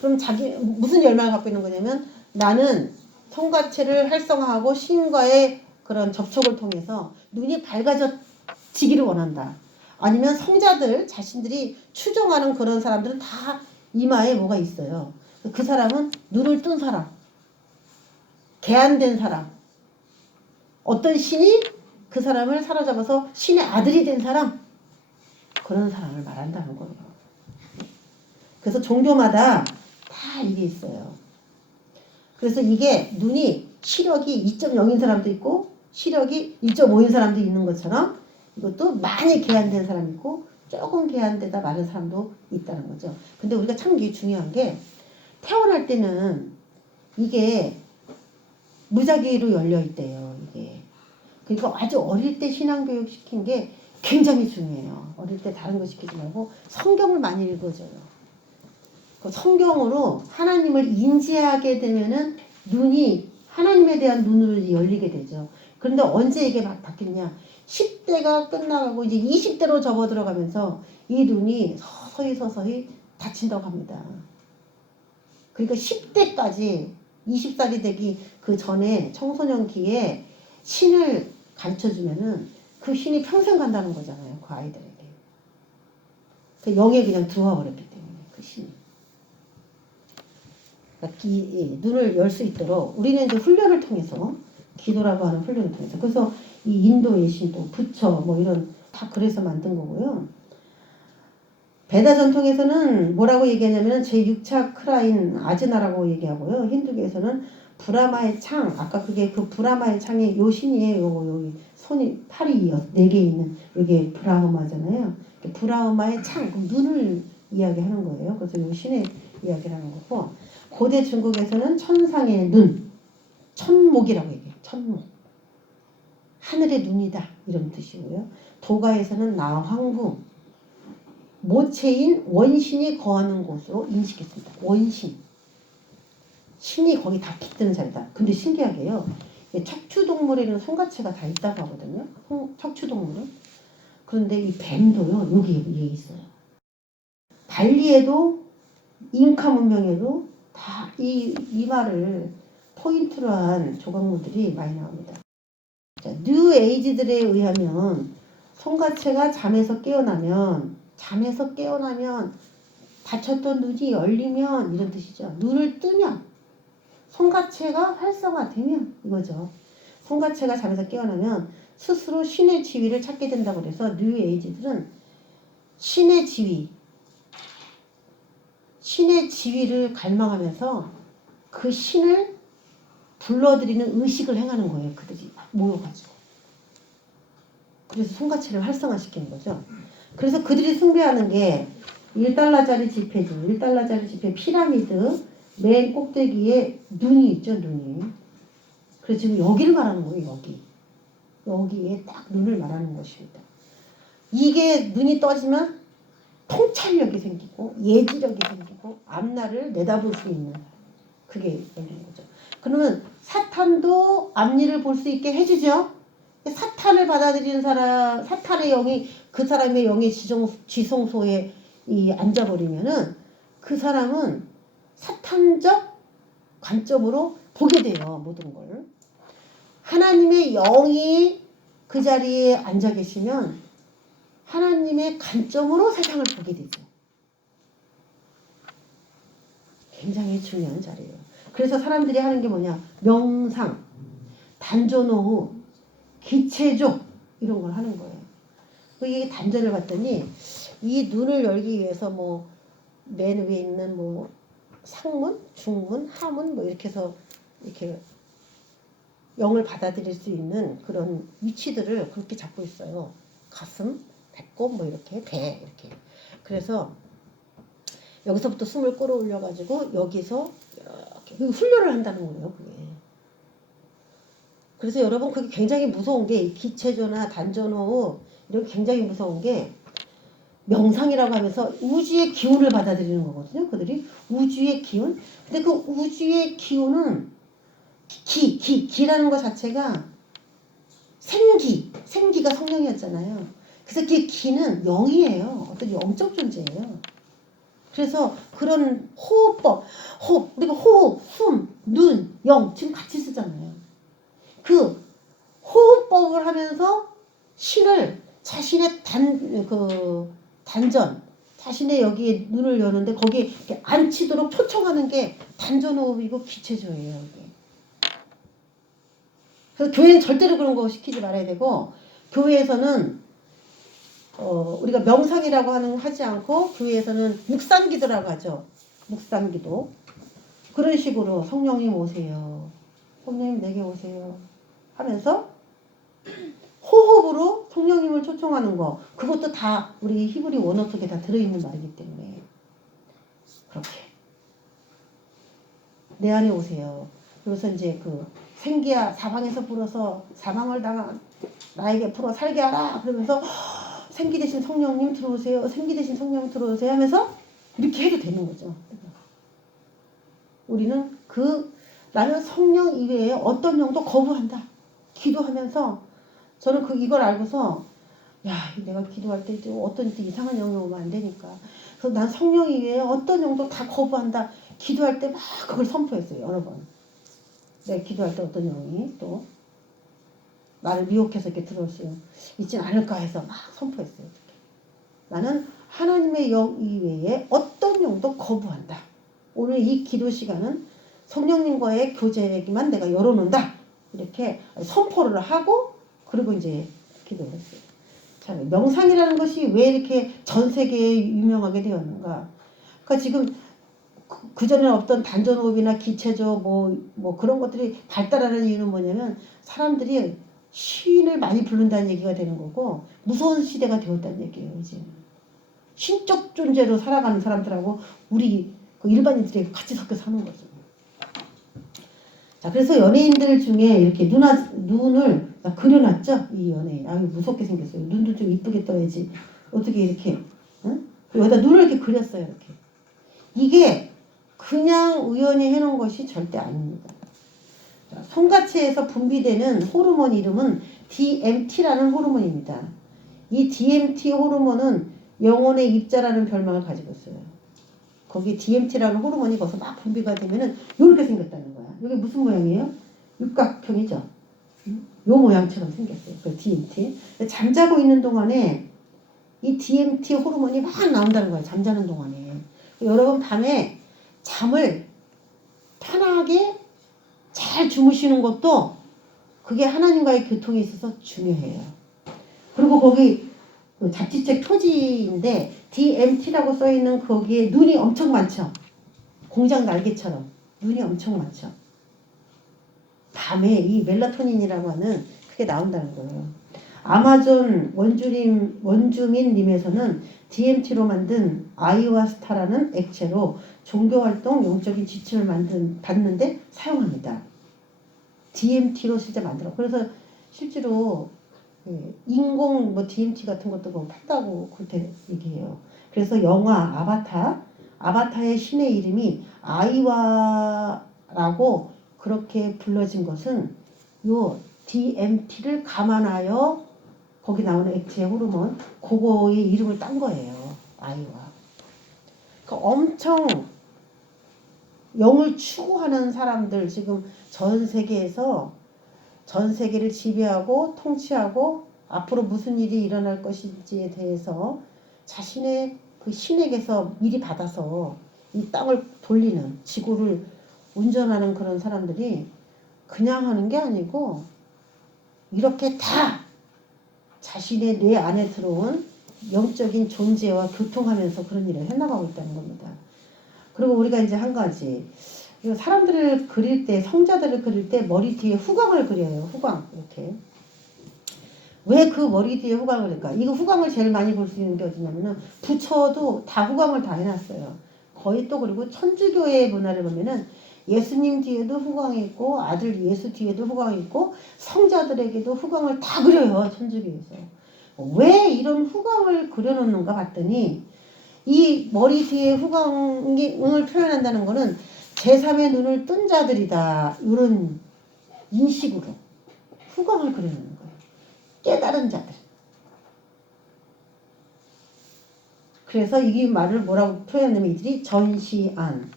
그럼 자기 무슨 열망을 갖고 있는 거냐면, 나는 성가체를 활성화하고 신과의 그런 접촉을 통해서 눈이 밝아지기를 원한다. 아니면 성자들 자신들이 추종하는 그런 사람들은 다 이마에 뭐가 있어요. 그 사람은 눈을 뜬 사람, 개안된 사람, 어떤 신이 그 사람을 사로잡아서 신의 아들이 된 사람, 그런 사람을 말한다는 거예요. 그래서 종교마다 다 이게 있어요. 그래서 이게 눈이 시력이 2.0인 사람도 있고 시력이 1.5인 사람도 있는 것처럼, 이것도 많이 개안된 사람이 있고 조금 개안되다 많은 사람도 있다는 거죠. 근데 우리가 참 이게 중요한 게, 태어날 때는 이게 무작위로 열려 있대요. 이게. 그러니까 아주 어릴 때 신앙교육 시킨 게 굉장히 중요해요. 어릴 때 다른 거 시키지 말고 성경을 많이 읽어줘요. 그 성경으로 하나님을 인지하게 되면은 눈이, 하나님에 대한 눈으로 열리게 되죠. 그런데 언제 이게 막 바뀌냐? 10대가 끝나가고 이제 20대로 접어들어가면서 이 눈이 서서히 다친다고 합니다. 그러니까 10대까지 20살이 되기 그 전에 청소년기에 신을 가르쳐주면은 그 신이 평생 간다는 거잖아요. 그 아이들에게. 그 영에 그냥 들어와 버렸기 때문에 그 신이. 그러니까 눈을 열 수 있도록 우리는 이제 훈련을 통해서 기도라고 하는 훈련을 통해서 그래서 이 인도의 신도 부처 뭐 이런 다 그래서 만든 거고요. 베다 전통에서는 뭐라고 얘기하냐면 제6차크라인 아즈나라고 얘기하고요. 힌두교에서는 브라마의 창, 아까 그게 그 브라마의 창이 요 신이에요. 요거 여기 손이 팔이 4개 있는 이게 브라흐마잖아요. 브라흐마의 창, 눈을 이야기하는 거예요. 그래서 요 신의 이야기를 하는 거고 고대 중국에서는 천상의 눈, 천목이라고 얘기해요. 천목. 하늘의 눈이다 이런 뜻이고요. 도가에서는 나황구, 모체인 원신이 거하는 곳으로 인식했습니다. 원신. 신이 거기 다 깃드는 자리다. 근데 신기하게요. 척추동물에는 손가체가 다 있다고 하거든요. 척추동물은. 그런데 이 뱀도요. 여기에 있어요. 발리에도 잉카 문명에도 다 이 이마를 포인트로 한 조각물들이 많이 나옵니다. 자, 뉴 에이지들에 의하면 손가체가 잠에서 깨어나면 다쳤던 눈이 열리면 이런 뜻이죠. 눈을 뜨면 손가체가 활성화되면 이거죠. 손가체가 잠에서 깨어나면 스스로 신의 지위를 찾게 된다고 그래서 뉴 에이지들은 신의 지위를 갈망하면서 그 신을 불러들이는 의식을 행하는 거예요. 그들이 모여가지고. 그래서 손가체를 활성화시키는 거죠. 그래서 그들이 숭배하는 게 1달러짜리 지폐들, 1달러짜리 지폐 피라미드 맨 꼭대기에 눈이 있죠, 눈이. 그래서 지금 여기를 말하는 거예요, 여기. 여기에 딱 눈을 말하는 것입니다. 이게 눈이 떠지면 통찰력이 생기고 예지력이 생기고 앞날을 내다볼 수 있는 그게 되는 거죠. 그러면 사탄도 앞일을 볼 수 있게 해주죠. 사탄을 받아들이는 사람, 사탄의 영이 그 사람의 영의 지성소에 앉아버리면은 그 사람은 사탄적 관점으로 보게 돼요. 모든 걸. 하나님의 영이 그 자리에 앉아 계시면 하나님의 관점으로 세상을 보게 되죠. 굉장히 중요한 자리예요. 그래서 사람들이 하는 게 뭐냐? 명상, 단조노후, 기체족 이런 걸 하는 거예요. 이게 단전을 봤더니 이 눈을 열기 위해서 뭐 맨 위에 있는 뭐 상문, 중문, 하문 뭐 이렇게 해서 이렇게 영을 받아들일 수 있는 그런 위치들을 그렇게 잡고 있어요. 가슴, 배꼽 뭐 이렇게 배 이렇게. 그래서 여기서부터 숨을 끌어올려 가지고 여기서 이렇게 훈련을 한다는 거예요. 그게. 그래서 여러분 그게 굉장히 무서운 게 기체조나 단전호흡 이런 게 굉장히 무서운 게 명상이라고 하면서 우주의 기운을 받아들이는 거거든요. 그들이 우주의 기운. 근데 그 우주의 기운은 기라는 것 자체가 생기가 성령이었잖아요. 그래서 그 기는 영이에요. 어떤 영적 존재예요. 그래서 그런 우리가 호흡, 숨, 눈, 영 지금 같이 쓰잖아요. 그 호흡법을 하면서 신을 자신의 단전, 자신의 여기에 눈을 여는데 거기에 앉히도록 초청하는 게 단전호흡이고 기체조예요. 이게. 그래서 교회는 절대로 그런 거 시키지 말아야 되고 교회에서는 우리가 명상이라고 하지 않고 교회에서는 묵상기도라고 하죠. 묵상기도. 그런 식으로 성령님 오세요. 성령님 내게 오세요. 하면서 호흡으로 성령님을 초청하는 거. 그것도 다 우리 히브리 원어 속에 다 들어있는 말이기 때문에 그렇게 내 안에 오세요. 그래서 이제 그 생기야 사방에서 불어서 사망을 당한 나에게 풀어 살게 하라. 그러면서 생기 대신 성령님 들어오세요. 생기 대신 성령님 들어오세요 하면서 이렇게 해도 되는 거죠. 우리는 나는 성령 이외에 어떤 영도 거부한다. 기도하면서 저는 이걸 알고서 야 내가 기도할 때 어떤 이상한 영이 오면 안 되니까 그래서 난 성령이 위해 어떤 영도 다 거부한다. 기도할 때 막 그걸 선포했어요. 여러 번. 네, 기도할 때 어떤 영이 또 나를 미혹해서 이렇게 들어올 있진 않을까 해서 막 선포했어요. 이렇게. 나는 하나님의 영 이외에 어떤 영도 거부한다. 오늘 이 기도 시간은 성령님과의 교제에만 내가 열어놓는다. 이렇게 선포를 하고 그리고 이제 기도를 했어요. 자, 명상이라는 것이 왜 이렇게 전 세계에 유명하게 되었는가? 그러니까 지금 그전에 없던 단전호흡이나 기체조 뭐 그런 것들이 발달하는 이유는 뭐냐면 사람들이 신을 많이 부른다는 얘기가 되는 거고 무서운 시대가 되었다는 얘기예요. 이제 신적 존재로 살아가는 사람들하고 우리 그 일반인들이 같이 섞여 사는 거죠. 자, 그래서 연예인들 중에 이렇게 눈을 그려놨죠? 이 연예인. 아유, 무섭게 생겼어요. 눈도 좀 이쁘게 떠야지. 어떻게 이렇게, 응? 여기다 눈을 이렇게 그렸어요. 이렇게. 이게 그냥 우연히 해놓은 것이 절대 아닙니다. 자, 손가체에서 분비되는 호르몬 이름은 DMT라는 호르몬입니다. 이 DMT 호르몬은 영혼의 입자라는 별명을 가지고 있어요. 거기 DMT라는 호르몬이 거기서 막 분비가 되면은 이렇게 생겼다는 거야. 이게 무슨 모양이에요? 육각형이죠. 요 모양처럼 생겼어요. 그 DMT. 잠자고 있는 동안에 이 DMT 호르몬이 막 나온다는 거예요. 잠자는 동안에. 여러분 밤에 잠을 편하게 잘 주무시는 것도 그게 하나님과의 교통에 있어서 중요해요. 그리고 거기 잡지책 표지인데 DMT라고 써있는 거기에 눈이 엄청 많죠. 공장 날개처럼 눈이 엄청 많죠. 밤에 이 멜라토닌이라고 하는 그게 나온다는 거예요. 아마존 원주민님에서는 DMT로 만든 아이와스타라는 액체로 종교활동, 영적인 지침을 받는데 사용합니다. DMT로 실제 만들어. 그래서 실제로 인공 DMT 같은 것도 판다고 그렇게 얘기해요. 그래서 영화 아바타의 신의 이름이 아이와라고 그렇게 불러진 것은 요 DMT를 감안하여 거기 나오는 액체 호르몬 그거의 이름을 딴 거예요. 아이와. 그러니까 엄청 영을 추구하는 사람들 지금 전 세계에서 전 세계를 지배하고 통치하고 앞으로 무슨 일이 일어날 것인지에 대해서 자신의 그 신에게서 미리 받아서 이 땅을 돌리는 지구를 운전하는 그런 사람들이 그냥 하는 게 아니고 이렇게 다 자신의 뇌 안에 들어온 영적인 존재와 교통하면서 그런 일을 해나가고 있다는 겁니다. 그리고 우리가 이제 한 가지 사람들을 그릴 때 성자들을 그릴 때 머리 뒤에 후광을 그려요. 후광 이렇게. 왜 그 머리 뒤에 후광을 그릴까? 이거 후광을 제일 많이 볼 수 있는 게 어디냐면은 부처도 다 후광을 다 해놨어요. 거의 또 그리고 천주교의 문화를 보면은 예수님 뒤에도 후광이 있고 아들 예수 뒤에도 후광이 있고 성자들에게도 후광을 다 그려요. 천주교에서. 왜 이런 후광을 그려놓는가 봤더니 이 머리 뒤에 후광을 표현한다는 거는 제3의 눈을 뜬 자들이다. 이런 인식으로 후광을 그려놓는 거예요. 깨달은 자들. 그래서 이 말을 뭐라고 표현하면 이들이 전시안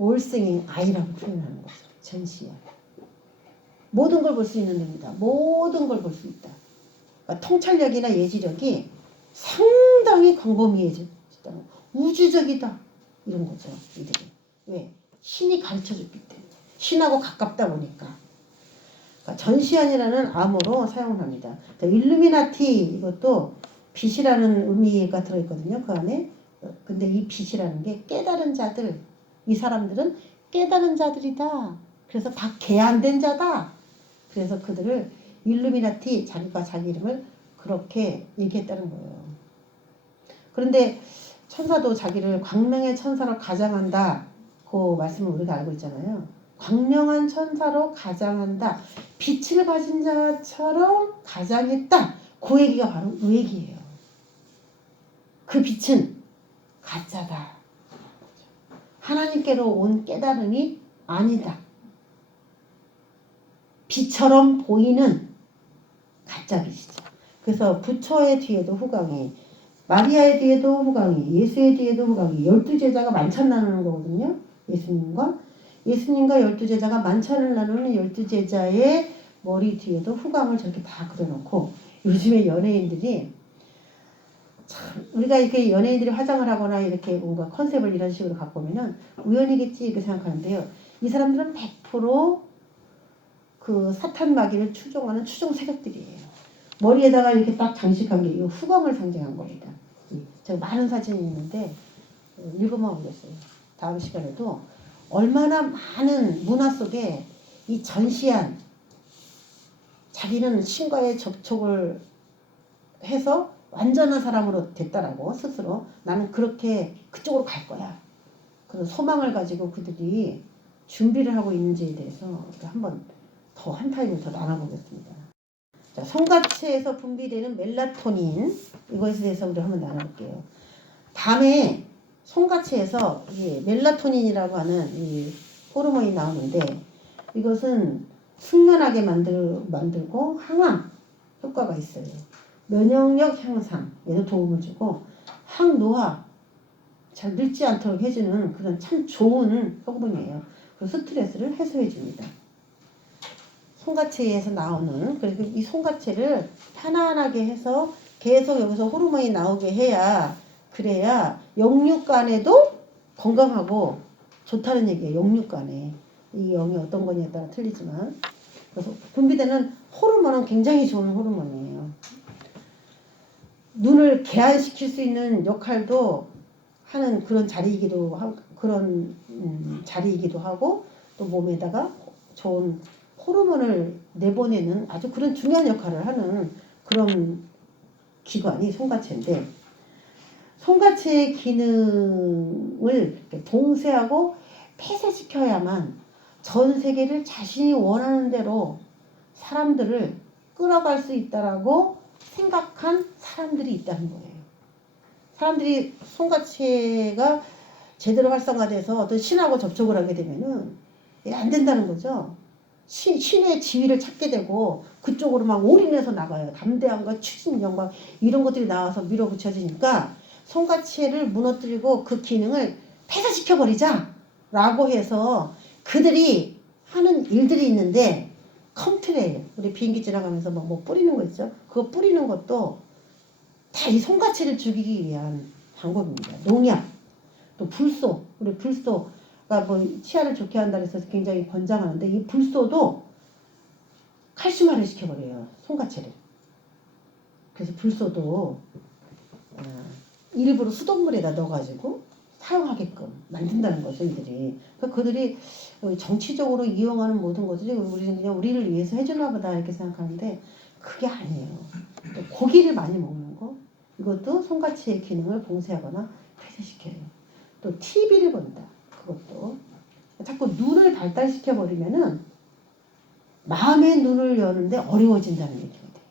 all seeing eye라고 표현하는 거죠. 전시안. 모든 걸 볼 수 있는 눈이다. 모든 걸 볼 수 있다. 그러니까 통찰력이나 예지력이 상당히 광범위해졌다. 우주적이다. 이런 거죠. 이들이. 왜? 신이 가르쳐줬기 때문에. 신하고 가깝다 보니까. 그러니까 전시안이라는 암호로 사용을 합니다. 일루미나티 이것도 빛이라는 의미가 들어있거든요. 그 안에. 근데 이 빛이라는 게 깨달은 자들. 이 사람들은 깨달은 자들이다. 그래서 다 개안된 자다. 그래서 그들을 일루미나티 자기가 자기 이름을 그렇게 얘기했다는 거예요. 그런데 천사도 자기를 광명의 천사로 가장한다. 그 말씀을 우리가 알고 있잖아요. 광명한 천사로 가장한다. 빛을 가진 자처럼 가장했다. 그 얘기가 바로 이 얘기예요. 그 빛은 가짜다. 하나님께로 온 깨달음이 아니다. 빛처럼 보이는 가짜 빛이죠. 그래서 부처의 뒤에도 후광이 마리아의 뒤에도 후광이, 예수의 뒤에도 후광이, 12제자가 만찬 나누는 거거든요. 예수님과 12제자가 만찬을 나누는 12제자의 머리 뒤에도 후광을 저렇게 다 그려놓고, 요즘에 연예인들이 참, 우리가 이렇게 연예인들이 화장을 하거나 이렇게 뭔가 컨셉을 이런 식으로 갖고 오면은 우연이겠지 이렇게 생각하는데요. 이 사람들은 100% 사탄 마귀를 추종하는 추종 세력들이에요. 머리에다가 이렇게 딱 장식한 게 이 후광을 상징한 겁니다. 제가 많은 사진이 있는데 읽어만 오겠어요. 다음 시간에도 얼마나 많은 문화 속에 이 전시한 자기는 신과의 접촉을 해서 완전한 사람으로 됐다라고 스스로 나는 그렇게 그쪽으로 갈 거야. 그런 소망을 가지고 그들이 준비를 하고 있는지에 대해서 한번 더 한 타임을 더 나눠보겠습니다. 자, 성가체에서 분비되는 멜라토닌 이것에 대해서 우리 한번 나눠볼게요. 밤에 성가체에서 멜라토닌이라고 하는 이 호르몬이 나오는데 이것은 숙면하게 만들고 항암 효과가 있어요. 면역력 향상에도 도움을 주고 항노화 잘 늙지 않도록 해주는 그런 참 좋은 성분이에요. 그 스트레스를 해소해 줍니다. 송가체에서 나오는 그리고 이 송가체를 편안하게 해서 계속 여기서 호르몬이 나오게 해야 그래야 영육간에도 건강하고 좋다는 얘기예요. 영육간에 이 영이 어떤 거냐에 따라 틀리지만 그래서 분비되는 호르몬은 굉장히 좋은 호르몬이에요. 눈을 개안시킬 수 있는 역할도 하는 그런 자리이기도 하고 자리이기도 하고 또 몸에다가 좋은 호르몬을 내보내는 아주 그런 중요한 역할을 하는 그런 기관이 송가체인데 송가체의 기능을 봉쇄하고 폐쇄시켜야만 전 세계를 자신이 원하는 대로 사람들을 끌어갈 수 있다라고 생각한 사람들이 있다는 거예요. 사람들이 송가체가 제대로 활성화돼서 어떤 신하고 접촉을 하게 되면은 안 된다는 거죠. 신의 지위를 찾게 되고 그쪽으로 막 올인해서 나가요. 담대함과 추진력과 이런 것들이 나와서 밀어붙여지니까 송가체를 무너뜨리고 그 기능을 폐쇄시켜버리자 라고 해서 그들이 하는 일들이 있는데 컴트레일 우리 비행기 지나가면서 뭐 뿌리는 거 있죠. 그거 뿌리는 것도 다 이 송가체를 죽이기 위한 방법입니다. 농약 또 불소 우리 불소가 뭐 치아를 좋게 한다 해서 굉장히 권장하는데 이 불소도 칼슘화를 시켜버려요. 송가체를. 그래서 불소도 일부러 수돗물에다 넣어가지고 사용하게끔 만든다는 거죠. 이들이. 그러니까 그들이 정치적으로 이용하는 모든 것들이 우리는 그냥 우리를 위해서 해주나 보다 이렇게 생각하는데 그게 아니에요. 또 고기를 많이 먹는 거 이것도 송가체의 기능을 봉쇄하거나 폐쇄시켜요. 또 TV를 본다. 그것도 자꾸 눈을 발달시켜 버리면은 마음의 눈을 여는데 어려워진다는 얘기가 돼요.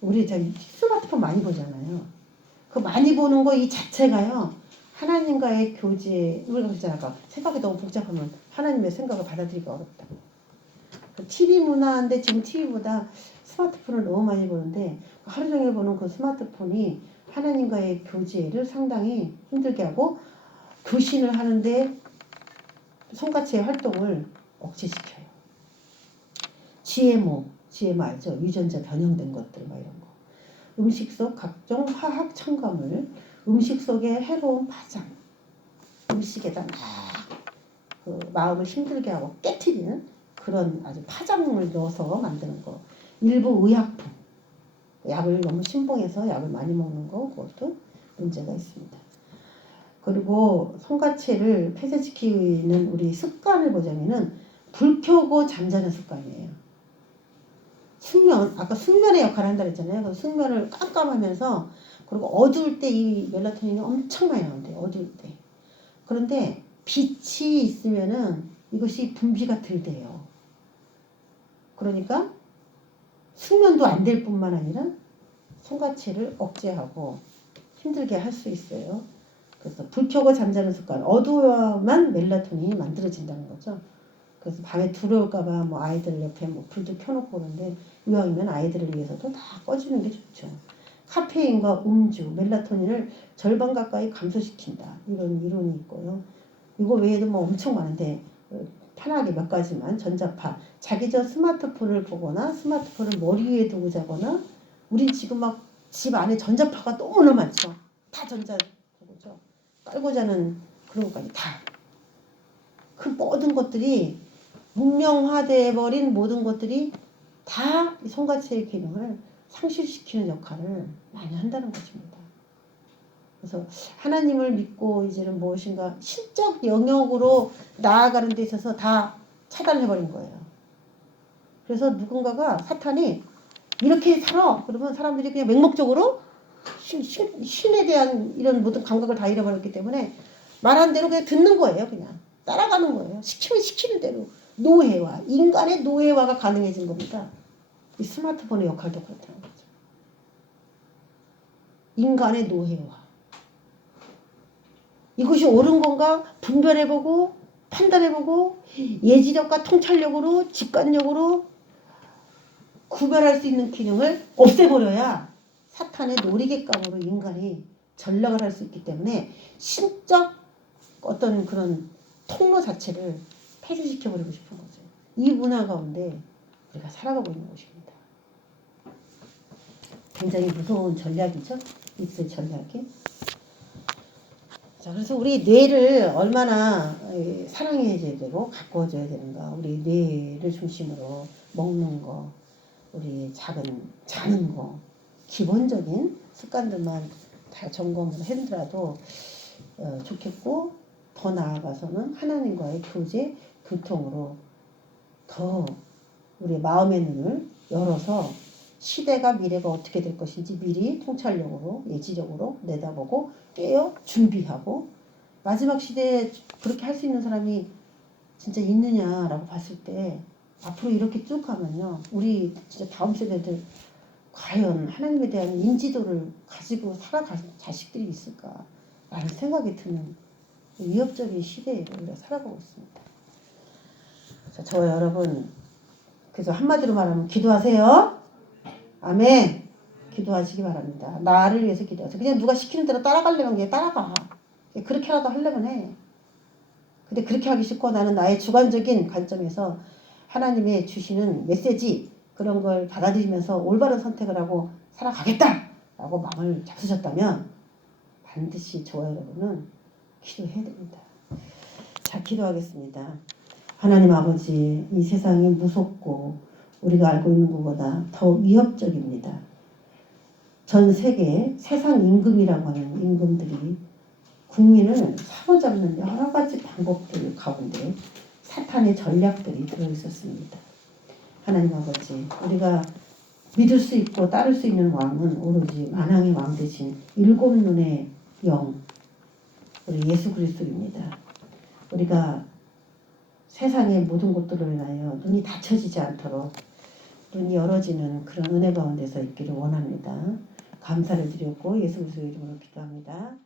우리 스마트폰 많이 보잖아요. 그 많이 보는 거 이 자체가요. 하나님과의 교제 우리가 그러잖아요. 아까 생각이 너무 복잡하면 하나님의 생각을 받아들이기가 어렵다. 그 TV 문화인데 지금 TV보다 스마트폰을 너무 많이 보는데 하루 종일 보는 그 스마트폰이 하나님과의 교제를 상당히 힘들게 하고 교신을 하는데 송가체의 활동을 억제시켜요. GMO 알죠? 유전자 변형된 것들 막 이런 거. 음식 속 각종 화학 첨가물, 음식 속의 해로운 파장, 음식에다 막 그 마음을 힘들게 하고 깨트리는 그런 아주 파장을 넣어서 만드는 거. 일부 의약품, 약을 너무 신봉해서 약을 많이 먹는 거 그것도 문제가 있습니다. 그리고 송가체를 폐쇄시키는 우리 습관을 보자면은 불 켜고 잠자는 습관이에요. 숙면, 아까 숙면의 역할을 한다 그랬잖아요. 그 숙면을 깜깜하면서 그리고 어두울 때 이 멜라토닌이 엄청 많이 나온대요. 어두울 때. 그런데 빛이 있으면은 이것이 분비가 덜 돼요. 그러니까 숙면도 안 될 뿐만 아니라 송가체를 억제하고 힘들게 할 수 있어요. 그래서 불 켜고 잠자는 습관, 어두워야만 멜라토닌이 만들어진다는 거죠. 그래서 밤에 두려울까봐 뭐 아이들 옆에 뭐 불도 켜놓고 그러는데 이왕이면 아이들을 위해서도 다 꺼주는 게 좋죠. 카페인과 음주, 멜라토닌을 절반 가까이 감소시킨다. 이런 이론이 있고요. 이거 외에도 뭐 엄청 많은데 편하게 몇 가지만. 전자파, 자기 전 스마트폰을 보거나 스마트폰을 머리 위에 두고 자거나. 우린 지금 막 집 안에 전자파가 너무나 많죠. 다 전자파죠. 깔고 자는 그런 것까지 다. 그 모든 것들이 문명화돼버린 모든 것들이 다 송가치의 기능을 상실시키는 역할을 많이 한다는 것입니다. 그래서 하나님을 믿고 이제는 무엇인가 신적 영역으로 나아가는 데 있어서 다 차단해버린 거예요. 그래서 누군가가 사탄이 이렇게 살아 그러면 사람들이 그냥 맹목적으로 신에 대한 이런 모든 감각을 다 잃어버렸기 때문에 말한 대로 그냥 듣는 거예요. 그냥 따라가는 거예요. 시키면 시키는 대로. 노예화, 인간의 노예화가 가능해진 겁니다. 이 스마트폰의 역할도 그렇다는 거죠. 인간의 노예화. 이것이 옳은 건가 분별해보고 판단해보고 예지력과 통찰력으로 직관력으로 구별할 수 있는 기능을 없애버려야 사탄의 놀이개감으로 인간이 전락을 할 수 있기 때문에 신적 어떤 그런 통로 자체를 폐쇄시켜버리고 싶은 거죠. 이 문화 가운데 우리가 살아가고 있는 것입니다. 굉장히 무서운 전략이죠. 입술 전략이. 자, 그래서 우리 뇌를 얼마나 사랑해줘야 되고 가꿔줘야 되는가. 우리 뇌를 중심으로 먹는 거, 우리 자는 거, 기본적인 습관들만 다 점검을 해더라도 좋겠고, 더 나아가서는 하나님과의 교제, 교통으로 더 우리 마음의 눈을 열어서 시대가 미래가 어떻게 될 것인지 미리 통찰력으로 예지력으로 내다보고 깨어 준비하고 마지막 시대에 그렇게 할 수 있는 사람이 진짜 있느냐라고 봤을 때 앞으로 이렇게 쭉 가면요 우리 진짜 다음 세대들 과연 하나님에 대한 인지도를 가지고 살아갈 자식들이 있을까라는 생각이 드는 위협적인 시대에 우리가 살아가고 있습니다. 자, 저와 여러분 그래서 한마디로 말하면 기도하세요. 아멘. 기도하시기 바랍니다. 나를 위해서 기도하세요. 그냥 누가 시키는 대로 따라가려면 그냥 따라가. 그렇게라도 하려면 해. 근데 그렇게 하기 싫고 나는 나의 주관적인 관점에서 하나님의 주시는 메시지 그런 걸 받아들이면서 올바른 선택을 하고 살아가겠다라고 마음을 잡수셨다면 반드시 저와 여러분은 기도해야 됩니다. 자, 기도하겠습니다. 하나님 아버지, 이 세상이 무섭고 우리가 알고 있는 것보다 더 위협적입니다. 전 세계 세상 임금이라고 하는 임금들이 국민을 사로잡는 여러 가지 방법들 가운데 사탄의 전략들이 들어있었습니다. 하나님 아버지, 우리가 믿을 수 있고 따를 수 있는 왕은 오로지 만왕의 왕 대신 일곱 눈의 영, 우리 예수 그리스도입니다. 우리가 세상의 모든 것들을 인하여 눈이 닫혀지지 않도록 눈이 열어지는 그런 은혜 가운데서 있기를 원합니다. 감사를 드렸고 예수 그리스도의 이름으로 기도합니다.